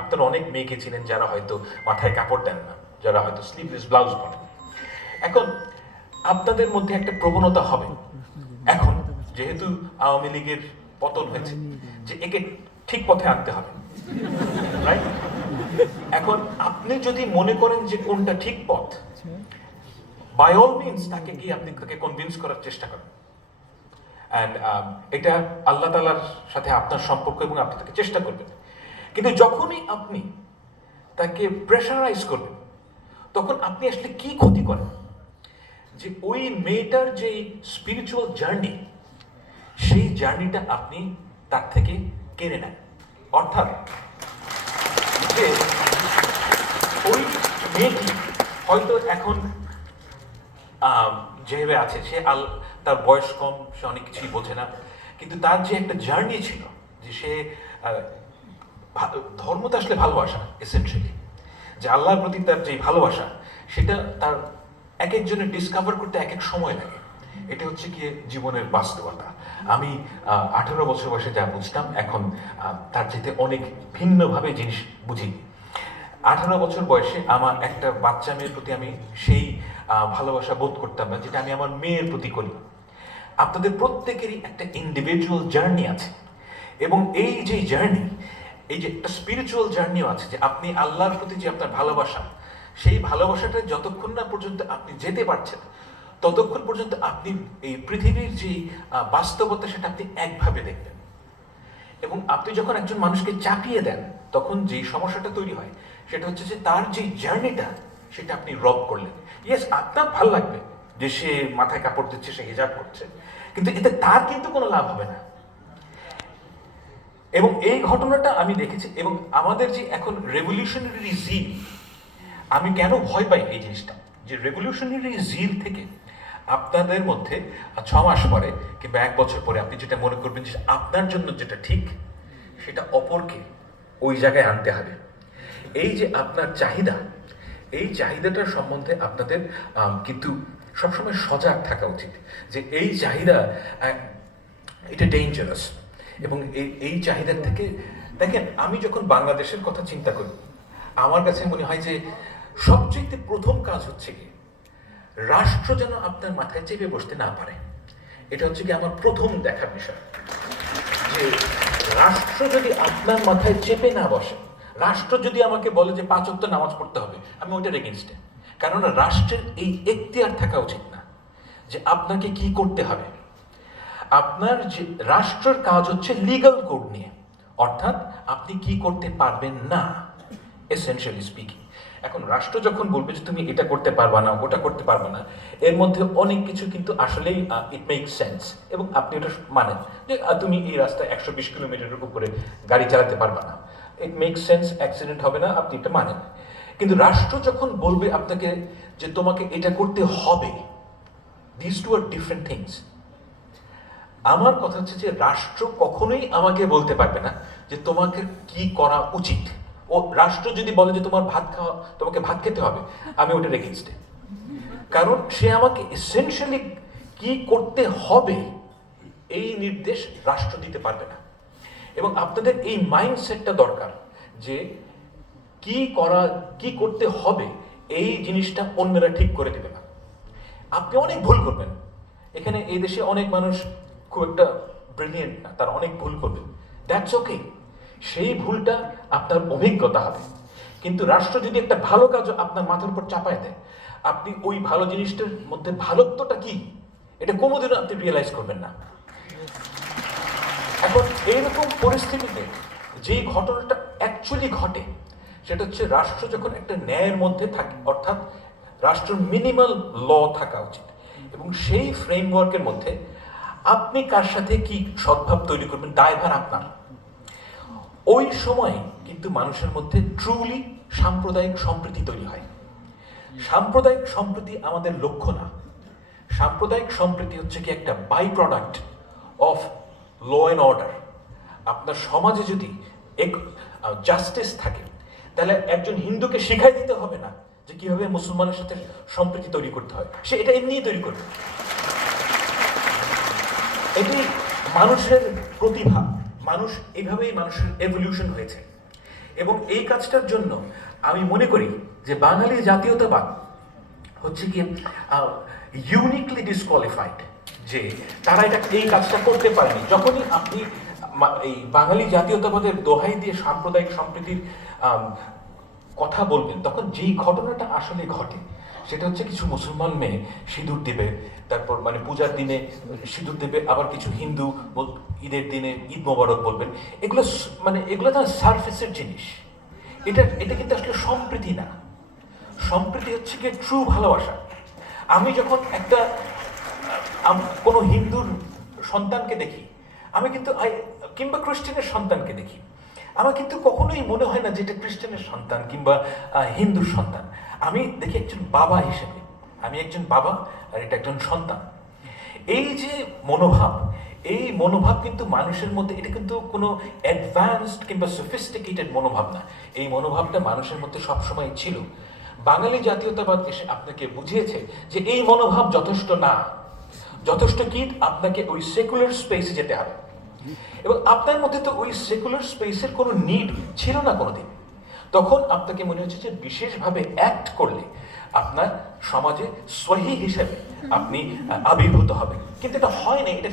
আপনারা অনেক মেয়েকে চিনেন যারা হয়তো মাথায় কাপড় দেন না, যারা হয়তো স্লিভলেস ব্লাউজ পরেন। এখন আপনাদের মধ্যে একটা প্রবণতা হবে, এখন যেহেতু আওয়ামী লীগের পতন হয়েছে, যে একে ঠিক পথে আনতে হবে, রাইট? এখন আপনি যদি মনে করেন যে কোনটা ঠিক পথ, বাই অল মিনস তাকে কনভিন্স করার চেষ্টা করেন। অ্যান্ড এটা আল্লাহ তাআলার সাথে আপনার সম্পর্ক, এবং আপনি তাকে চেষ্টা করবেন। কিন্তু যখনই আপনি তাকে প্রেশারাইজ করবেন, তখন আপনি আসলে কি ক্ষতি করেন? যে ওই মেয়েটার যে স্পিরিচুয়াল জার্নি, সেই জার্নিটা আপনি তার থেকে কেড়ে নেন, অর্থাৎ যে ওই মেয়েটি হয়তো এখন যেভাবে আছে সে তার বয়স কম, সে অনেক কিছুই বোঝে না, কিন্তু তার যে একটা জার্নি ছিল, যে সে ধর্মটা আসলে ভালোবাসা এসেনশিয়ালি, যে আল্লাহর প্রতি তার যে ভালোবাসা, সেটা তার এক একজনের ডিসকভার করতে এক এক সময় লাগে। এটা হচ্ছে গিয়ে জীবনের বাস্তবতা। আমি 18 বছর বয়সে যা বুঝতাম, এখন তার চাইতে অনেক ভিন্নভাবে জিনিস বুঝি। 18 বছর বয়সে আমার একটা বাচ্চা মেয়ের প্রতি আমি সেই ভালোবাসা বোধ করতাম না, যেটা আমি আমার মেয়ের প্রতি করি। আপনাদের প্রত্যেকেরই একটা ইন্ডিভিজুয়াল জার্নি আছে, এবং এই যে জার্নি, এই যে একটা স্পিরিচুয়াল জার্নিও আছে, যে আপনি আল্লাহর প্রতি যে আপনার ভালোবাসা, সেই ভালোবাসাটা যতক্ষণ না পর্যন্ত আপনি যেতে পারছেন, ততক্ষণ পর্যন্ত আপনি এই পৃথিবীর যে বাস্তবতা, সেটা আপনি একভাবে দেখবেন। এবং আপনি যখন একজন মানুষকে চাপিয়ে দেন, তখন যেই সমস্যাটা তৈরি হয়, সেটা হচ্ছে যে তার যে জার্নিটা, সেটা আপনি রব করলেন। ইয়েস, আপনার ভালো লাগবে যে সে মাথায় কাপড় দিচ্ছে, সে হিজাব করছে, কিন্তু এতে তার কিন্তু কোনো লাভ হবে না। এবং এই ঘটনাটা আমি দেখেছি। এবং আমাদের যে এখন রেভলিউশনারি জিল, আমি কেন ভয় পাই এই জিনিসটা, যে রেভলিউশনারি জিল থেকে আপনাদের মধ্যে 6 মাস পরে কিংবা 1 বছর পরে আপনি যেটা মনে করবেন যে আপনার জন্য যেটা ঠিক, সেটা অপরকে ওই জায়গায় আনতে হবে। এই যে আপনার চাহিদা, এই চাহিদাটার সম্বন্ধে আপনাদের কিন্তু সবসময় সজাগ থাকা উচিত, যে এই চাহিদা এটা ডেঞ্জারাস। এবং এই চাহিদার থেকে, দেখেন, আমি যখন বাংলাদেশের কথা চিন্তা করি, আমার কাছে মনে হয় যে সবচেয়ে প্রথম কাজ হচ্ছে কি, রাষ্ট্র যেন আপনার মাথায় চেপে বসতে না পারে। এটা হচ্ছে কি আমার প্রথম দেখার বিষয়, যে রাষ্ট্র যদি আপনার মাথায় চেপে না বসে, রাষ্ট্র যদি আমাকে বলে যে 5 ওয়াক্ত নামাজ পড়তে হবে, আমি ওইটার এগেইনস্টে। কারণ রাষ্ট্রের এই এখতিয়ার থাকা উচিত না যে আপনাকে কি করতে হবে। আপনার যে রাষ্ট্রের কাজ হচ্ছে লিগ্যাল কোড নিয়ে, অর্থাৎ আপনি কি করতে পারবেন না, এসেনশিয়ালি স্পিকিং। এখন রাষ্ট্র যখন বলবে যে তুমি এটা করতে পারবা না, ওটা করতে পারবা না, এর মধ্যে অনেক কিছু কিন্তু আসলেই ইট মেক সেন্স, এবং আপনি ওটা মানেন যে তুমি এই রাস্তায় 120 কিলোমিটারের উপরে গাড়ি চালাতে পারবা না, ইট মেক সেন্স, অ্যাক্সিডেন্ট হবে না, আপনি এটা মানেন। কিন্তু রাষ্ট্র যখন বলবে আপনাকে যে তোমাকে এটা করতে হবে, this two are different things. আমার কথা হচ্ছে যে রাষ্ট্র কখনোই আমাকে বলতে পারবে না যে তোমাকে কি করা উচিত। ও রাষ্ট্র যদি বলে যে তোমাকে ভাত খেতে হবে, আমি ওটার এগেইনস্টে। কারণ সে আমাকে এসেনশিয়ালি কি করতে হবে এই নির্দেশ রাষ্ট্র দিতে পারবে না। এবং আপনাদের এই মাইন্ডসেটটা দরকার, যে কি করতে হবে এই জিনিসটা অন্যরা ঠিক করে দেবে না। আপনি অনেক ভুল করবেন, এখানে এই দেশে অনেক মানুষ খুব একটা ব্রিলিয়েন্ট না, তারা অনেক ভুল করবেন, দ্যাটস ওকে। সেই ভুলটা আপনার অভিজ্ঞতা হবে। কিন্তু রাষ্ট্র যদি একটা ভালো কাজ আপনার মাথার উপর চাপায় দেয়, আপনি ওই ভালো জিনিসটার মধ্যে ভালোত্বটা কি, এটা কোনোদিনও আপনি রিয়েলাইজ করবেন না। এখন এইরকম পরিস্থিতিতে যেই ঘটনাটা অ্যাকচুয়ালি ঘটে, সেটা হচ্ছে রাষ্ট্র যখন একটা ন্যায়ের মধ্যে থাকে, অর্থাৎ রাষ্ট্রের মিনিমাল ল থাকা উচিত, এবং সেই ফ্রেমওয়ার্কের মধ্যে আপনি কার সাথে কি সদ্ভাব তৈরি করবেন, দায়ভার আপনার। ওই সময় কিন্তু মানুষের মধ্যে ট্রুলি সাম্প্রদায়িক সম্প্রীতি তৈরি হয়। সাম্প্রদায়িক সম্প্রীতি আমাদের লক্ষ্য না। সাম্প্রদায়িক সম্প্রীতি হচ্ছে কি একটা by product of law and order. আপনার সমাজে যদি জাস্টিস থাকে, তাহলে একজন হিন্দুকে শিখাই দিতে হবে না যে কিভাবে মুসলমানের সাথে সম্প্রীতি তৈরি করতে হয়, সে এটা এমনিই তৈরি করবে। এটি মানুষের প্রতিভা, এইভাবেই মানুষের এভলিউশন হয়েছে। এবং এই কাজটার জন্য আমি মনে করি যে বাঙালি জাতীয়তাবাদ হচ্ছে কি ইউনিকলি ডিসকোয়ালিফাইড, যে তারা এই কাজটা করতে পারেনি। যখনই আপনি এই বাঙালি জাতীয়তাবাদের দোহাই দিয়ে সাম্প্রদায়িক সম্প্রীতির কথা বলবেন, তখন যেই ঘটনাটা আসলে ঘটে, সেটা হচ্ছে কিছু মুসলমান মেয়ে সিঁদুর দেবে, তারপর মানে পূজার দিনে সিঁদুর দেবে, আবার কিছু হিন্দু ঈদের দিনে ঈদ মোবারক বলবেন। এগুলো তো সারফেসের জিনিস। এটা কিন্তু আসলে সম্প্রীতি না। সম্প্রীতি হচ্ছে কি ট্রু ভালোবাসা। আমি যখন কোনো হিন্দুর সন্তানকে দেখি, আমি কিন্তু কিংবা খ্রিস্টানের সন্তানকে দেখি, আমার কিন্তু কখনোই মনে হয় না যে এটা খ্রিস্টানের সন্তান কিংবা হিন্দুর সন্তান। আমি দেখি একজন বাবা হিসেবে, আমি একজন বাবা আর এটা একজন সন্তান। এই যে মনোভাব, এই মনোভাব কিন্তু মানুষের মধ্যে, এটা কিন্তু কোনো অ্যাডভান্সড কিংবা সফিস্টিকেটেড মনোভাব না। এই মনোভাবটা মানুষের মধ্যে সবসময় ছিল। বাঙালি জাতীয়তাবাদ এসে আপনাকে বুঝিয়েছে যে এই মনোভাব যথেষ্ট না, যথেষ্ট কি আপনাকে ওই সেকুলার স্পেসে যেতে হবে। এবং আপনার মধ্যে তো ওই সেকুলার স্পেসের কোনো নিড ছিল না কোনোদিন। তখন আপনাকে মনে হচ্ছে যে বিশেষভাবে অ্যাক্ট করলে আপনার সমাজে সহি হিসেবে আপনি আবির্ভূত হবেন, কিন্তু এটা হয় না, এটা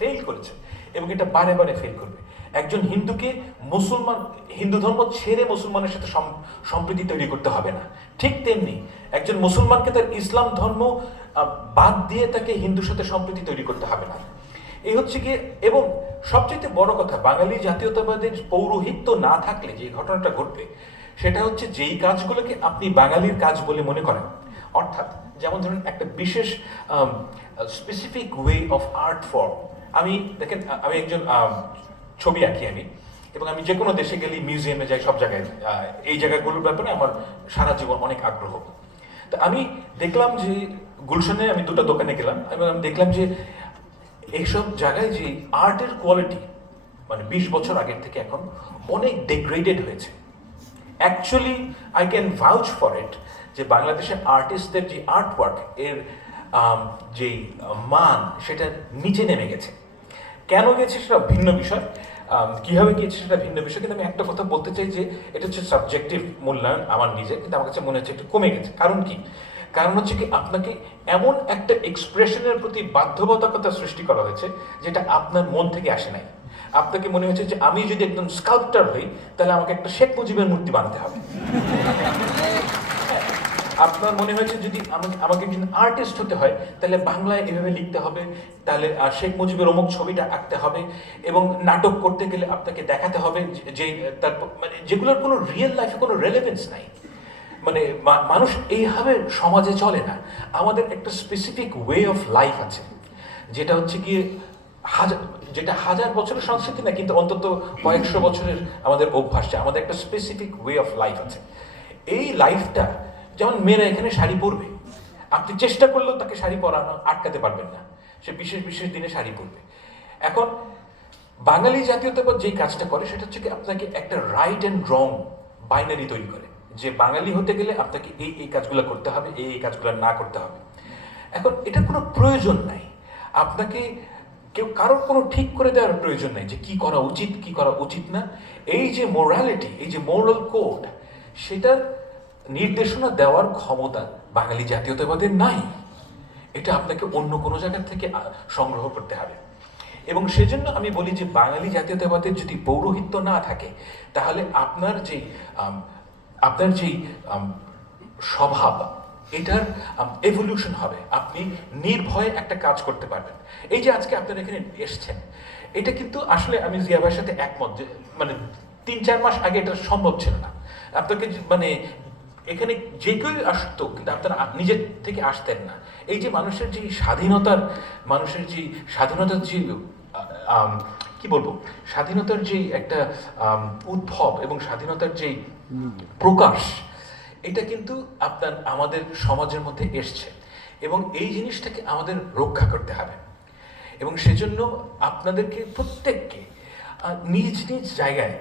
ফেল করেছে এবং এটা বারে বারে ফেল করবে। একজন হিন্দুকে হিন্দু ধর্ম ছেড়ে মুসলমানের সাথে সম্প্রীতি তৈরি করতে হবে না। ঠিক তেমনি একজন মুসলমানকে তার ইসলাম ধর্ম বাদ দিয়ে তাকে হিন্দুর সাথে সম্প্রীতি তৈরি করতে হবে না। এই হচ্ছে গিয়ে, এবং সবচেয়ে বড় কথা, বাঙালি জাতীয়তাবাদের পৌরোহিত্য না থাকলে যে ঘটনাটা ঘটবে সেটা হচ্ছে যেই কাজগুলোকে আপনি বাঙালির কাজ বলে মনে করেন, অর্থাৎ যেমন ধরুন একটা বিশেষ specific way of art form. আমি দেখেন, আমি একজন ছবি আঁকি আমি, এবং আমি যে কোনো দেশে গেলে মিউজিয়ামে যাই, সব জায়গায় এই জায়গাগুলোর ব্যাপারে আমার সারা জীবন অনেক আগ্রহ। তো আমি দেখলাম যে গুলশানে আমি দুটো দোকানে গেলাম এবং আমি দেখলাম যে এইসব জায়গায় যে আর্টের কোয়ালিটি মানে 20 বছর আগের থেকে এখন অনেক ডিগ্রেডেড হয়েছে। Actually I can ভাউচ for it যে বাংলাদেশের আর্টিস্টদের যে আর্ট ওয়ার্ক এর যেই মান সেটা নিচে নেমে গেছে। কেন গেছে সেটা ভিন্ন বিষয়, কীভাবে গিয়েছে সেটা ভিন্ন বিষয়, কিন্তু আমি একটা কথা বলতে চাই যে এটা হচ্ছে সাবজেক্টিভ মূল্যায়ন আমার নিজের, কিন্তু আমার কাছে মনে হচ্ছে একটু কমে গেছে। কারণ কি? কারণ হচ্ছে কি, আপনাকে এমন একটা এক্সপ্রেশনের প্রতি বাধ্যবাধকতা সৃষ্টি করা হয়েছে যেটা আপনার মন থেকে আসে নাই। আপনাকে মনে হচ্ছে যে আমি যদি একজন স্কাল্পটার হই তাহলে আমাকে একটা শেখ মুজিবের মূর্তি বানাতে হবে। আপনার মনে হয়েছে যদি আমাকে একজন আর্টিস্ট হতে হয় তাহলে বাংলায় এভাবে লিখতে হবে, তাহলে শেখ মুজিবের অমুক ছবিটা আঁকতে হবে, এবং নাটক করতে গেলে আপনাকে দেখাতে হবে যে তার মানে যেগুলোর কোনো রিয়েল লাইফে কোনো রেলেভেন্স নাই। মানে মানুষ এইভাবে সমাজে চলে না। আমাদের একটা স্পেসিফিক ওয়ে অফ লাইফ আছে, যেটা হচ্ছে গিয়ে যেটা হাজার বছরের সংস্কৃতি না, কিন্তু অন্তত কয়েকশো বছরের আমাদের অভ্যাস, আমাদের একটা স্পেসিফিক ওয়ে অফ লাইফ আছে। এই লাইফটা, যেমন মেয়েরা এখানে শাড়ি পরবে, আপনি চেষ্টা করলেও তাকে শাড়ি পরানো আটকাতে পারবেন না, সে বিশেষ বিশেষ দিনে শাড়ি পরবে। এখন বাঙালি জাতীয়তাবাদ যেই কাজটা করে সেটা হচ্ছে কি, আপনাকে একটা রাইট অ্যান্ড রং বাইনারি তৈরি করে, যে বাঙালি হতে গেলে আপনাকে এই এই কাজগুলো করতে হবে, এই এই কাজগুলো না করতে হবে। এখন এটা কোনো প্রয়োজন নাই, আপনাকে কারোর কোনো ঠিক করে দেওয়ার প্রয়োজন নাই যে কি করা উচিত কি করা উচিত না। এই যে মোরালিটি, এই যে মোরাল কোড, সেটার নির্দেশনা দেওয়ার ক্ষমতা বাঙালি জাতীয়তাবাদের নাই। এটা আপনাকে অন্য কোনো জায়গা থেকে সংগ্রহ করতে হবে। এবং সেজন্য আমি বলি যে বাঙালি জাতীয়তাবাদের যদি পৌরোহিত্য না থাকে তাহলে আপনার যেই স্বভাব, এটার এভলিউশন হবে, আপনি নির্ভয়ে একটা কাজ করতে পারবেন। এই যে আজকে আপনারা এখানে এসছেন, এটা কিন্তু আসলে আমি জিয়া ভাইয়ের সাথে একমত যে মানে 3-4 মাস আগে এটা সম্ভব ছিল না। আপনাকে মানে এখানে যে কেউ আসতো, কিন্তু আপনারা নিজের থেকে আসতেন না। এই যে মানুষের যে স্বাধীনতার যে কি বলবো, স্বাধীনতার যে একটা উদ্ভব এবং স্বাধীনতার যে প্রকাশ, এটা কিন্তু আমাদের সমাজের মধ্যে এসছে, এবং এই জিনিসটাকে আমাদের রক্ষা করতে হবে। এবং সেজন্য আপনাদেরকে প্রত্যেককে নিজ নিজ জায়গায়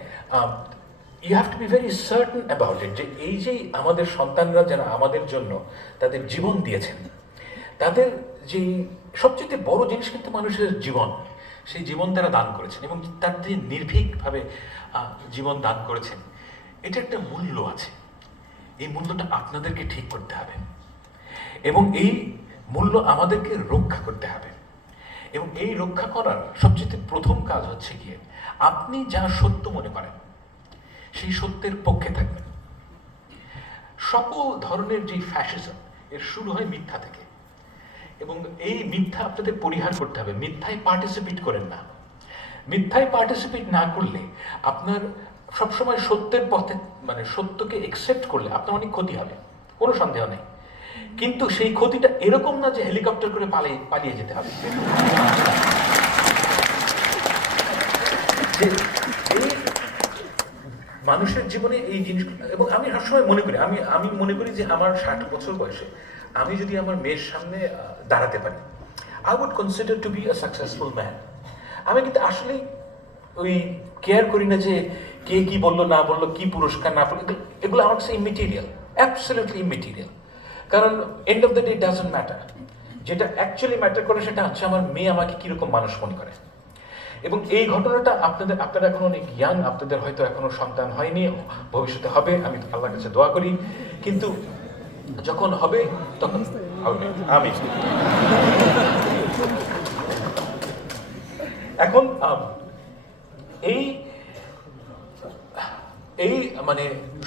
you have to be very certain about it, যে এই যে আমাদের সন্তানরা যারা আমাদের জন্য তাদের জীবন দিয়েছেন, তাদের যে সবচেয়ে বড় জিনিস কিন্তু মানুষের জীবন, সেই জীবন তারা দান করেছেন এবং তার যে নির্ভীকভাবে জীবন দান করেছেন, এটা একটা মূল্য আছে। এই মূল্যটা আপনাদেরকে ঠিক করতে হবে এবং এই মূল্য আমাদেরকে রক্ষা করতে হবে। এবং এই রক্ষা করার সবচেয়ে প্রথম কাজ হচ্ছে গিয়ে আপনি যা সত্য মনে করেন সেই সত্যের পক্ষে থাকবেন। সকল ধরনের যে ফ্যাসিজম এর শুরু হয় মিথ্যা থেকে, এবং এই মিথ্যা আপনাদের পরিহার করতে হবে। মিথ্যায় পার্টিসিপেট করেন না। মিথ্যায় পার্টিসিপেট না করলে আপনার সবসময় সত্যের পথে, মানে সত্যকে একসেপ্ট করলে আপনার অনেক ক্ষতি হবে, কোনো সন্দেহ নেই। কিন্তু সেই ক্ষতিটা এরকম না যে হেলিকপ্টার করে পালিয়ে যেতে হবে। মানুষের জীবনে এই জিনিসগুলো, এবং আমি সবসময় মনে করি, আমি মনে করি যে আমার 60 বছর বয়সে আমি যদি আমার মেয়ের সামনে দাঁড়াতে পারি, I would consider to be a successful man. আমি কিন্তু আসলেই ওই কেয়ার করি না যে কে কি বললো না বললো, কি পুরস্কার না পেলো, এগুলো আমার কাছে ইমেটেরিয়াল, অ্যাবসলিউটলি ইমেটেরিয়াল। কারণ end of the day doesn't matter. যেটা অ্যাকচুয়ালি ম্যাটার করে সেটা হচ্ছে আমার মেয়ে আমাকে কীরকম মানুষ মনে করে। এবং এই ঘটনাটা আপনারা এখন অনেক ইয়াং, আপনাদের হয়তো এখনো সন্তান হয়নি, ভবিষ্যতে হবে, আমি আল্লাহর কাছে দোয়া করি, কিন্তু যখন হবে তখন আমি এখন এই এই মানে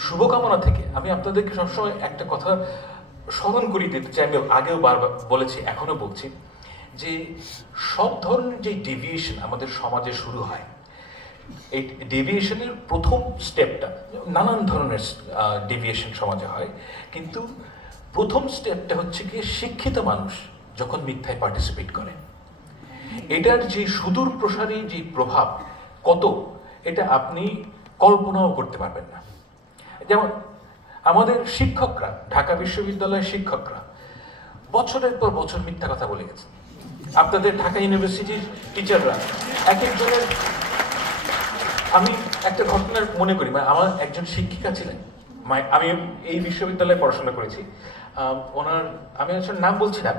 শুভকামনা থেকে আমি আপনাদেরকে সবসময় একটা কথা স্মরণ করিয়ে দিতে চাই। আমি আগেও বারবার বলেছি, এখনো বলছি, যে সব ধরনের যে ডেভিয়েশন আমাদের সমাজে শুরু হয়, এই ডেভিয়েশনের প্রথম স্টেপটা, নানান ধরনের ডেভিয়েশন সমাজে হয়, কিন্তু প্রথম স্টেপটা হচ্ছে গিয়ে শিক্ষিত মানুষ যখন মিথ্যায় পার্টিসিপেট করে, এটার যে সুদূর প্রসারী যে প্রভাব কত, এটা আপনি কল্পনাও করতে পারবেন না। যেমন আমাদের শিক্ষকরা, ঢাকা বিশ্ববিদ্যালয়ের শিক্ষকরা বছরের পর বছর মিথ্যা কথা বলে গেছে। আপনাদের ঢাকা ইউনিভার্সিটির টিচাররা এক একজনের, আমি একটা ঘটনার মনে করি, মানে আমার একজন শিক্ষিকা ছিলেন, আমি এই বিশ্ববিদ্যালয়ে পড়াশোনা করেছি, ওনার, আমি আসলে নাম বলছি না,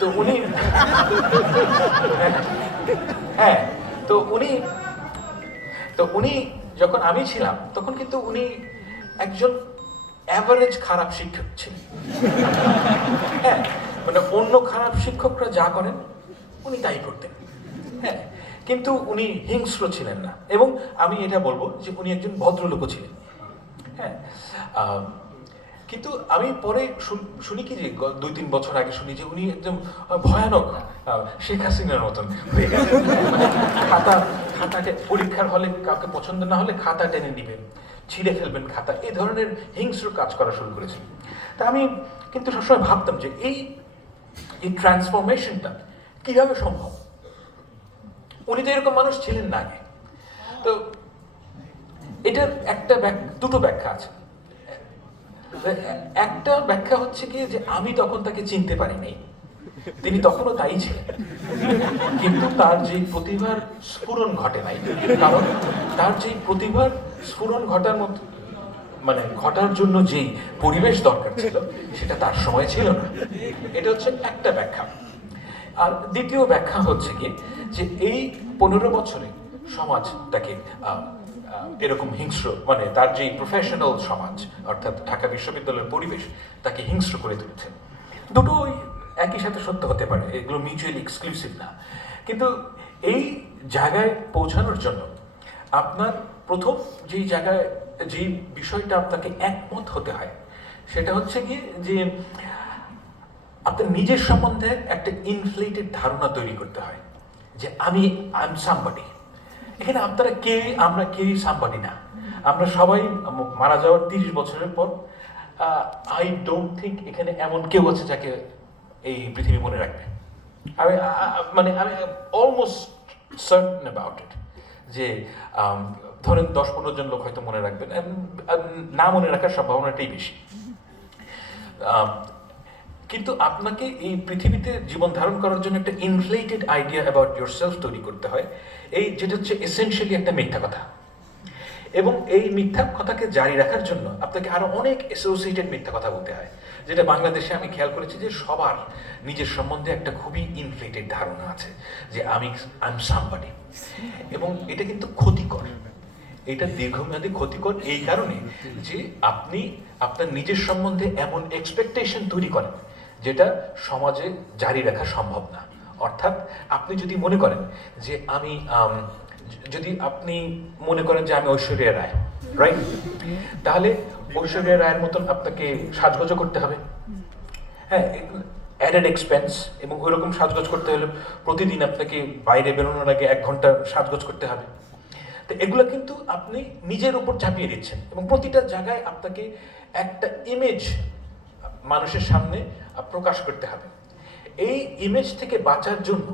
তো উনি হ্যাঁ, তো উনি যখন আমি ছিলাম তখন কিন্তু উনি একজন অ্যাভারেজ খারাপ শিক্ষক ছিলেন। হ্যাঁ, মানে অন্য খারাপ শিক্ষকরা যা করেন উনি তাই করতেন। হ্যাঁ, কিন্তু উনি হিংস্র ছিলেন না, এবং আমি এটা বলবো যে উনি একজন ভদ্রলোকও ছিলেন। হ্যাঁ, কিন্তু আমি পরে শুনি কি যে 2-3 বছর আগে শুনি যে উনি একদম ভয়ানক শেখ হাসিনার মতন হয়ে গেছেন। খাতাকে পরীক্ষার হলে কাউকে পছন্দ না হলে খাতা টেনে নিবেন, ছিঁড়ে ফেলবেন খাতা, এই ধরনের হিংস্র কাজ করা শুরু করেছেন। তা আমি কিন্তু সবসময় ভাবতাম যে এই ট্রান্সফরমেশনটা কিভাবে সম্ভব। উনি তো এরকম মানুষ ছিলেন না আগে। তো এটার দুটো ব্যাখ্যা আছে। একটা ব্যাখ্যা হচ্ছে কি যে আমি তখন তাকে চিনতে পারিনি, তিনি তখনও তাই ছিলেন, কিন্তু তার যে প্রতিভার স্ফুরণ ঘটে নাই, কারণ তার যে প্রতিভার স্ফুরণ ঘটার জন্য যেই পরিবেশ দরকার ছিল সেটা তার সময় ছিল না। এটা হচ্ছে একটা ব্যাখ্যা। আর দ্বিতীয় ব্যাখ্যা হচ্ছে কি যে এই 15 বছরে সমাজ তাকে এরকম হিংস্র, মানে তার যে প্রফেশনাল সমাজ অর্থাৎ ঢাকা বিশ্ববিদ্যালয়ের পরিবেশ তাকে হিংস্র করে তুলেছে। দুটোই একই সাথে সত্য হতে পারে, এগুলো মিউচুয়ালি এক্সক্লুসিভ না। কিন্তু এই জায়গায় পৌঁছানোর জন্য আপনার প্রথম যেই বিষয়টা আপনাকে একমত হতে হয় সেটা হচ্ছে কি যে আপনার নিজের সম্বন্ধে একটা ইনফ্লেটেড ধারণা তৈরি করতে হয় যে আই এম সামবডি। এখানে আমরা কেউই সামবডি না। আমরা সবাই মারা যাওয়ার 30 বছরের পর আই ডোন্ট থিঙ্ক এখানে এমন কেউ আছে যাকে এই পৃথিবী মনে রাখবে। আমি অলমোস্ট সার্টেন অ্যাবাউট ইট যে ধরেন 10-15 জন লোক হয়তো মনে রাখবেন, না মনে রাখার সম্ভাবনাটাই বেশি। কিন্তু আপনাকে এই পৃথিবীতে জীবন ধারণ করার জন্য একটা ইনফ্লেটেড আইডিয়া অ্যাবাউট ইয়োরসেলফ তৈরি করতে হয়, যেটা হচ্ছে এসেনশিয়ালি একটা মিথ্যা কথা। এবং এই মিথ্যা কথাকে জারি রাখার জন্য আপনাকে আরো অনেক অ্যাসোসিয়েটেড মিথ্যা কথা বলতে হয়, যেটা বাংলাদেশে আমি খেয়াল করেছি যে সবার নিজের সম্বন্ধে একটা খুবই ইনফ্লেটেড ধারণা আছে যে আই এম সামবডি। এবং এটা কিন্তু ক্ষতিকর, এটা দীর্ঘমেয়াদী ক্ষতিকর এই কারণে যে আপনি আপনার নিজের সম্বন্ধে এমন এক্সপেকটেশন তৈরি করেন যেটা সমাজে জারি রাখা সম্ভব না। অর্থাৎ আপনি যদি মনে করেন যে আপনি মনে করেন যে আমি ঐশ্বরিয়া রায়, রাইট, তাহলে ঐশ্বরিয়া রায়ের মতন আপনাকে সাজগোজও করতে হবে। হ্যাঁ, অ্যাডেড এক্সপেন্স, এবং ওইরকম সাজগোজ করতে হলে প্রতিদিন আপনাকে বাইরে বেরোনোর আগে 1 ঘন্টা সাজগোজ করতে হবে। তো এগুলো কিন্তু আপনি নিজের উপর চাপিয়ে দিচ্ছেন, এবং প্রতিটা জায়গায় আপনাকে একটা ইমেজ মানুষের সামনে প্রকাশ করতে হবে। এই ইমেজ থেকে বাঁচার জন্য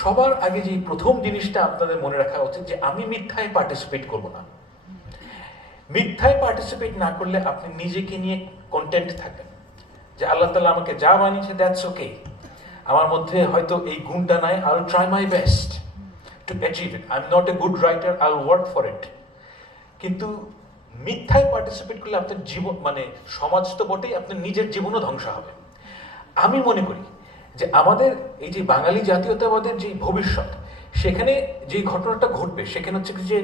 সবার আগে যে প্রথম জিনিসটা আপনাদের মনে রাখা উচিত যে আমি মিথ্যায় পার্টিসিপেট করব না। মিথ্যায় পার্টিসিপেট না করলে আপনি নিজেকে নিয়ে কন্টেন্ট থাকবেন যে আল্লাহ তাআলা আমাকে যা বানিয়েছে দ্যাটস ওকে, আমার মধ্যে হয়তো এই গুণটা নাই, I will try my best to achieve it, I am not a good writer, I will work for it. কিন্তু মিথ্যায় পার্টিসিপেট করলে আপনার জীবন মানে সমাজ তো বটেই, আপনার নিজের জীবনও ধ্বংস হবে। আমি মনে করি যে আমাদের এই যে বাঙালি জাতীয়তাবাদের যে ভবিষ্যৎ, সেখানে যে ঘটনাটা ঘটবে সেখানে হচ্ছে যে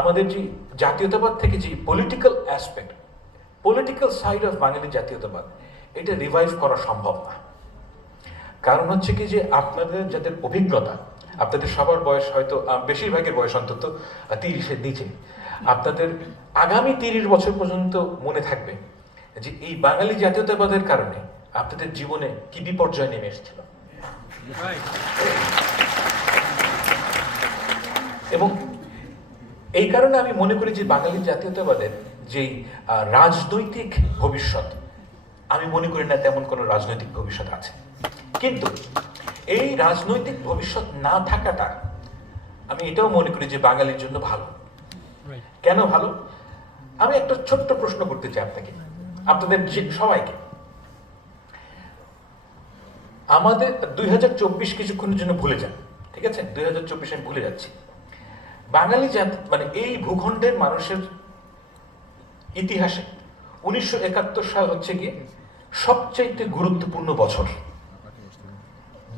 আমাদের যে জাতীয়তাবাদ থেকে যে political aspect, political side of Bengali জাতীয়তাবাদ, এটা রিভাইভ করা সম্ভব না। কারণ হচ্ছে কি যে আপনাদের যাদের অভিজ্ঞতা, আপনাদের সবার বয়স হয়তো বেশিরভাগের বয়স অন্তত 30-এর নিচে, আপনাদের আগামী 30 বছর পর্যন্ত মনে থাকবে যে এই বাঙালি জাতীয়তাবাদের কারণে আপনাদের জীবনে কি বিপর্যয় নেমে এসেছিল। এবং এই কারণে আমি মনে করি যে বাঙালি জাতীয়তাবাদের যে রাজনৈতিক ভবিষ্যৎ, আমি মনে করি না তেমন কোনো রাজনৈতিক ভবিষ্যৎ আছে। কিন্তু এই রাজনৈতিক ভবিষ্যৎ না থাকাটা আমি এটাও মনে করি যে বাঙালির জন্য ভালো। কেন ভালো? আমি একটা ছোট্ট প্রশ্ন করতে চাই আপনাদের সবাইকে। আমাদের 2024 কিছুক্ষণের জন্য ভুলে যান, ঠিক আছে? 2024 আমি ভুলে যাচ্ছি। বাঙালি জাতি মানে এই ভূখণ্ডের মানুষের ইতিহাসে 1971 সাল হচ্ছে গিয়ে সবচাইতে গুরুত্বপূর্ণ বছর।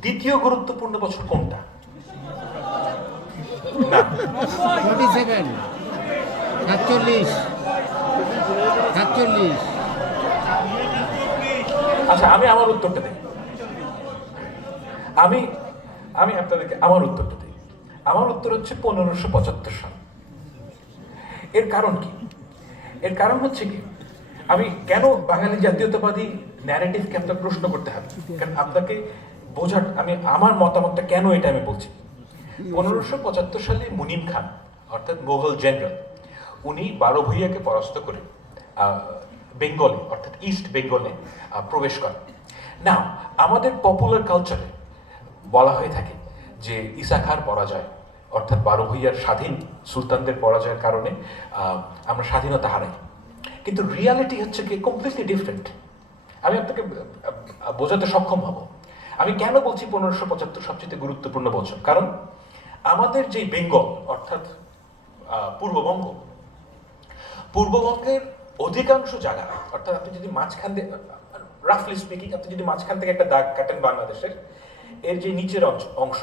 দ্বিতীয় গুরুত্বপূর্ণ বছর কোনটা? না, 47 আচ্ছা, আমি আমার উত্তরটা দিই। আমি আপনাদেরকে আমার উত্তরটা দিই। আমার উত্তর হচ্ছে 1575 সাল। এর কারণ কি? এর কারণ হচ্ছে কি, আমি কেন বাঙালি জাতীয়তাবাদী ন্যারেটিভকে আপনার প্রশ্ন করতে হবে, কারণ আপনাকে বোঝার আমি আমার মতামতটা কেন এটা আমি বলছি। 1575 সালে মুনিম খান অর্থাৎ মোগল জেনারেল, উনি 12 ভূঁইয়াকে পরাস্ত করে বেঙ্গলে অর্থাৎ ইস্ট বেঙ্গলে প্রবেশ করেন। না, আমাদের পপুলার কালচারে বলা হয়ে থাকে যে ঈসা খাঁর পরাজয় অর্থাৎ 12 ভূঁইয়ার স্বাধীন সুলতানদের পরাজয়ের কারণে আমরা স্বাধীনতা হারাই। কিন্তু রিয়ালিটি হচ্ছে কি কমপ্লিটলি ডিফারেন্ট। আমি আপনাকে বোঝাতে সক্ষম হব। আমি কেন বলছি 1575 সবচেয়ে গুরুত্বপূর্ণ বছর, কারণ আমাদের যে বেঙ্গল অর্থাৎ পূর্ববঙ্গের অধিকাংশ জায়গা অর্থাৎ আপনি যদি মাঝখান থেকে রাফলি স্পিকিং আপনি যদি মাঝখান থেকে একটা দাগ কাটেন বাংলাদেশের, এর যে নিচের অংশ,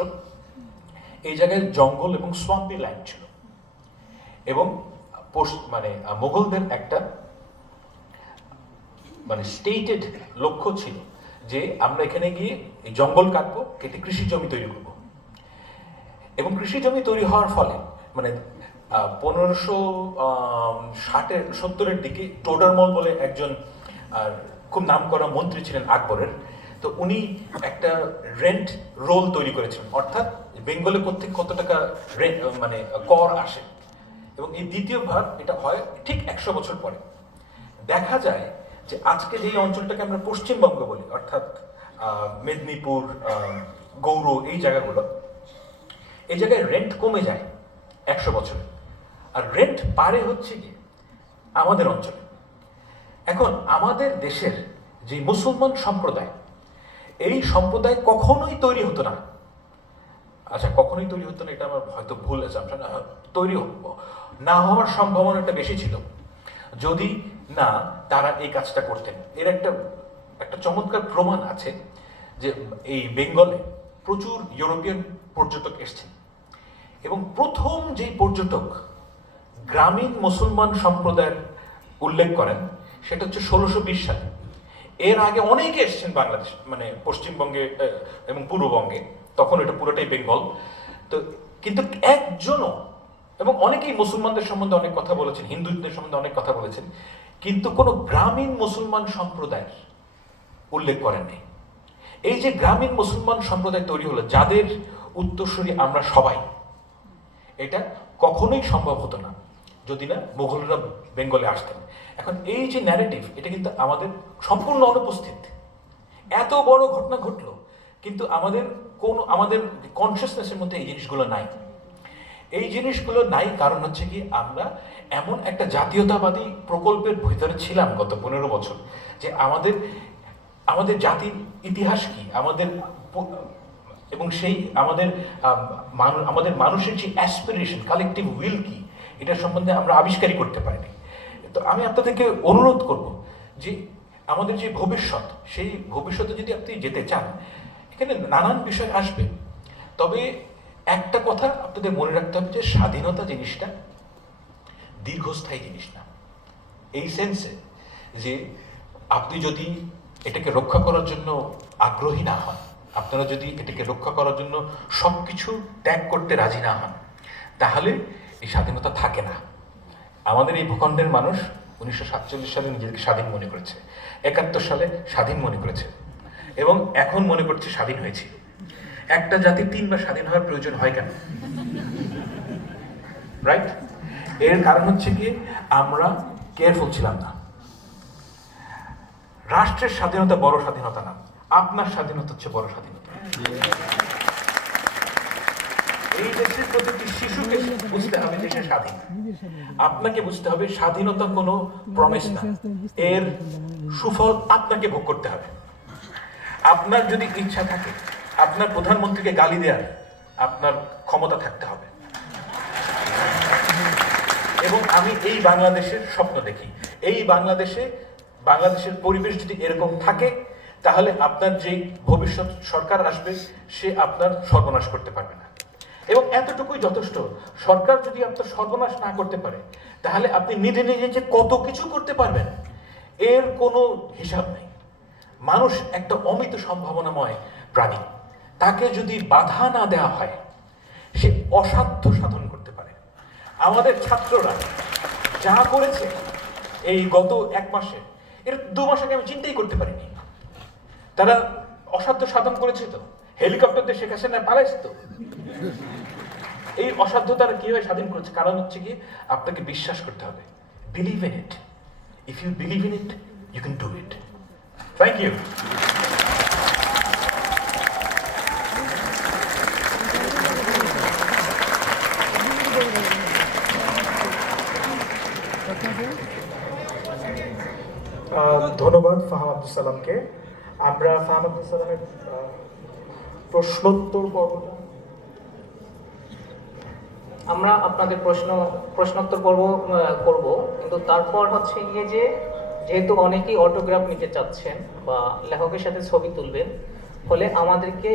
এই জায়গায় জঙ্গল এবং সোয়াম্পি ল্যান্ড ছিল। এবং মানে মোগলদের একটা মানে স্টেটেড লক্ষ্য ছিল যে আমরা এখানে গিয়ে এই জঙ্গল কাটবো, কেটে কৃষি জমি তৈরি করব। এবং কৃষি জমি তৈরি হওয়ার ফলে মানে 1570-এর দিকে টোডারমল বলে একজন খুব নামকরা মন্ত্রী ছিলেন আকবরের। তো উনি একটা রেন্ট রোল তৈরি করেছিলেন, অর্থাৎ বেঙ্গলে প্রত্যেক কত টাকা মানে কর আসে। এবং এই দ্বিতীয় ভাগ এটা হয় ঠিক 100 বছর পরে। দেখা যায় যে আজকে যেই অঞ্চলটাকে আমরা পশ্চিমবঙ্গ বলি অর্থাৎ মেদিনীপুর, গৌড়, এই জায়গাগুলো, এই জায়গায় রেন্ট কমে যায় 100 বছরে, আর রেন্ট বাড়ে হচ্ছে কি আমাদের অঞ্চলে। এখন আমাদের দেশের যে মুসলমান সম্প্রদায়, এই সম্প্রদায় কখনোই তৈরি হতো না। আচ্ছা, কখনোই তৈরি হতো না এটা আমার হয়তো ভুল আছে, তৈরি না হওয়ার সম্ভাবনাটা বেশি ছিল যদি না তারা এই কাজটা করতেন। এর একটা চমৎকার প্রমাণ আছে যে এই বেঙ্গলে প্রচুর ইউরোপিয়ান পর্যটক এসছেন, এবং প্রথম যেই পর্যটক গ্রামীণ মুসলমান সম্প্রদায়ের উল্লেখ করেন সেটা হচ্ছে 1620 সালে। এর আগে অনেকে এসছেন বাংলাদেশ মানে পশ্চিমবঙ্গে এবং পূর্ববঙ্গে, তখন এটা পুরোটাই বেঙ্গল। তো কিন্তু একজনও, এবং অনেকেই মুসলমানদের সম্বন্ধে অনেক কথা বলেছেন, হিন্দুদের সম্বন্ধে অনেক কথা বলেছেন, কিন্তু কোনো গ্রামীণ মুসলমান সম্প্রদায়ের উল্লেখ করেননি। এই যে গ্রামীণ মুসলমান সম্প্রদায় তৈরি হলো, যাদের উত্তরসূরি আমরা সবাই, এটা কখনোই সম্ভব হতো না যদি না মুঘলরা বেঙ্গলে আসতেন। এখন এই যে ন্যারেটিভ, এটা কিন্তু আমাদের সম্পূর্ণ অনুপস্থিত। এত বড় ঘটনা ঘটলো কিন্তু আমাদের কনসিয়াসনেসের মধ্যে এই জিনিসগুলো নাই। এই জিনিসগুলো নাই, কারণ হচ্ছে কি আমরা এমন একটা জাতীয়তাবাদী প্রকল্পের ভিতরে ছিলাম গত 15 বছর, যে আমাদের আমাদের জাতির ইতিহাস কি, আমাদের এবং সেই আমাদের আমাদের মানুষের যে অ্যাসপিরেশন, কালেকটিভ উইল কি, এটা সম্বন্ধে আমরা আবিষ্কারই করতে পারিনি। তো আমি আপনাদেরকে অনুরোধ করব যে আমাদের যে ভবিষ্যৎ, সেই ভবিষ্যতে যদি আপনি যেতে চান, এখানে নানান বিষয় আসবে, তবে একটা কথা আপনাদের মনে রাখতে হবে যে স্বাধীনতা জিনিসটা দীর্ঘস্থায়ী জিনিস না। এই সেন্সে যে আপনি যদি এটাকে রক্ষা করার জন্য আগ্রহী না হন, আপনারা যদি এটাকে রক্ষা করার জন্য সব কিছু ত্যাগ করতে রাজি না হন, তাহলে এই স্বাধীনতা থাকে না। আমাদের এই ভূখণ্ডের মানুষ 1947 সালে নিজেদেরকে স্বাধীন মনে করেছে, 71 সালে স্বাধীন মনে করেছে, এবং এখন মনে করছে স্বাধীন হয়েছে। একটা জাতি 3 বার স্বাধীন হওয়ার প্রয়োজন হয় কেন? রাইট? এর কারণ হচ্ছে কি আমরা কেয়ারফুল ছিলাম না। রাষ্ট্রের স্বাধীনতা বড় স্বাধীনতা না, আপনার স্বাধীনতা হচ্ছে বড় স্বাধীনতা। এই দেশের প্রতিটি শিশুকে বুঝতে হবে যে সে স্বাধীন। আপনাকে বুঝতে হবে স্বাধীনতা কোনো প্রমিস না, এর সুফল আপনাকে ভোগ করতে হবে। আপনার যদি ইচ্ছা থাকে আপনার প্রধানমন্ত্রীকে গালি দেওয়ার, আপনার ক্ষমতা থাকতে হবে। এবং আমি এই বাংলাদেশের স্বপ্ন দেখি, এই বাংলাদেশের পরিবেশ যদি এরকম থাকে, তাহলে আপনার যেই ভবিষ্যৎ সরকার আসবে সে আপনার সর্বনাশ করতে পারবে না। এবং এতটুকুই যথেষ্ট, সরকার যদি আপনার সর্বনাশ না করতে পারে, তাহলে আপনি নিজে নিজে যে কত কিছু করতে পারবেন এর কোনো হিসাব নেই। মানুষ একটা অমিত সম্ভাবনাময় প্রাণী, তাকে যদি বাধা না দেওয়া হয় সে অসাধ্য সাধন করতে পারে। আমাদের ছাত্ররা যা করেছে এই গত 1 মাসে, এর 2 মাস আগে আমি চিন্তাই করতে পারিনি। তারা অসাধ্য সাধন করেছে, তো হেলিকপ্টার দিয়ে শেখ হাসিনা পালাইছে। তো এই অসাধ্য তারা কিভাবে স্বাধীন করেছে? কারণ হচ্ছে কি আপনাকে বিশ্বাস করতে হবে। Believe in it, if you believe in it you can do it. Thank you. ধন্যবাদ ফাহাম আব্দুল সালামকে। আমরা ফাহাম আব্দুল সালামের প্রশ্নোত্তর পর্বটা আমরা আপনাদের প্রশ্নোত্তর পর্ব করব, কিন্তু তারপর হচ্ছে গিয়ে যে যেহেতু অনেকেই অটোগ্রাফ নিতে চাচ্ছেন বা লেখকের সাথে ছবি তুলবেন, ফলে আমাদেরকে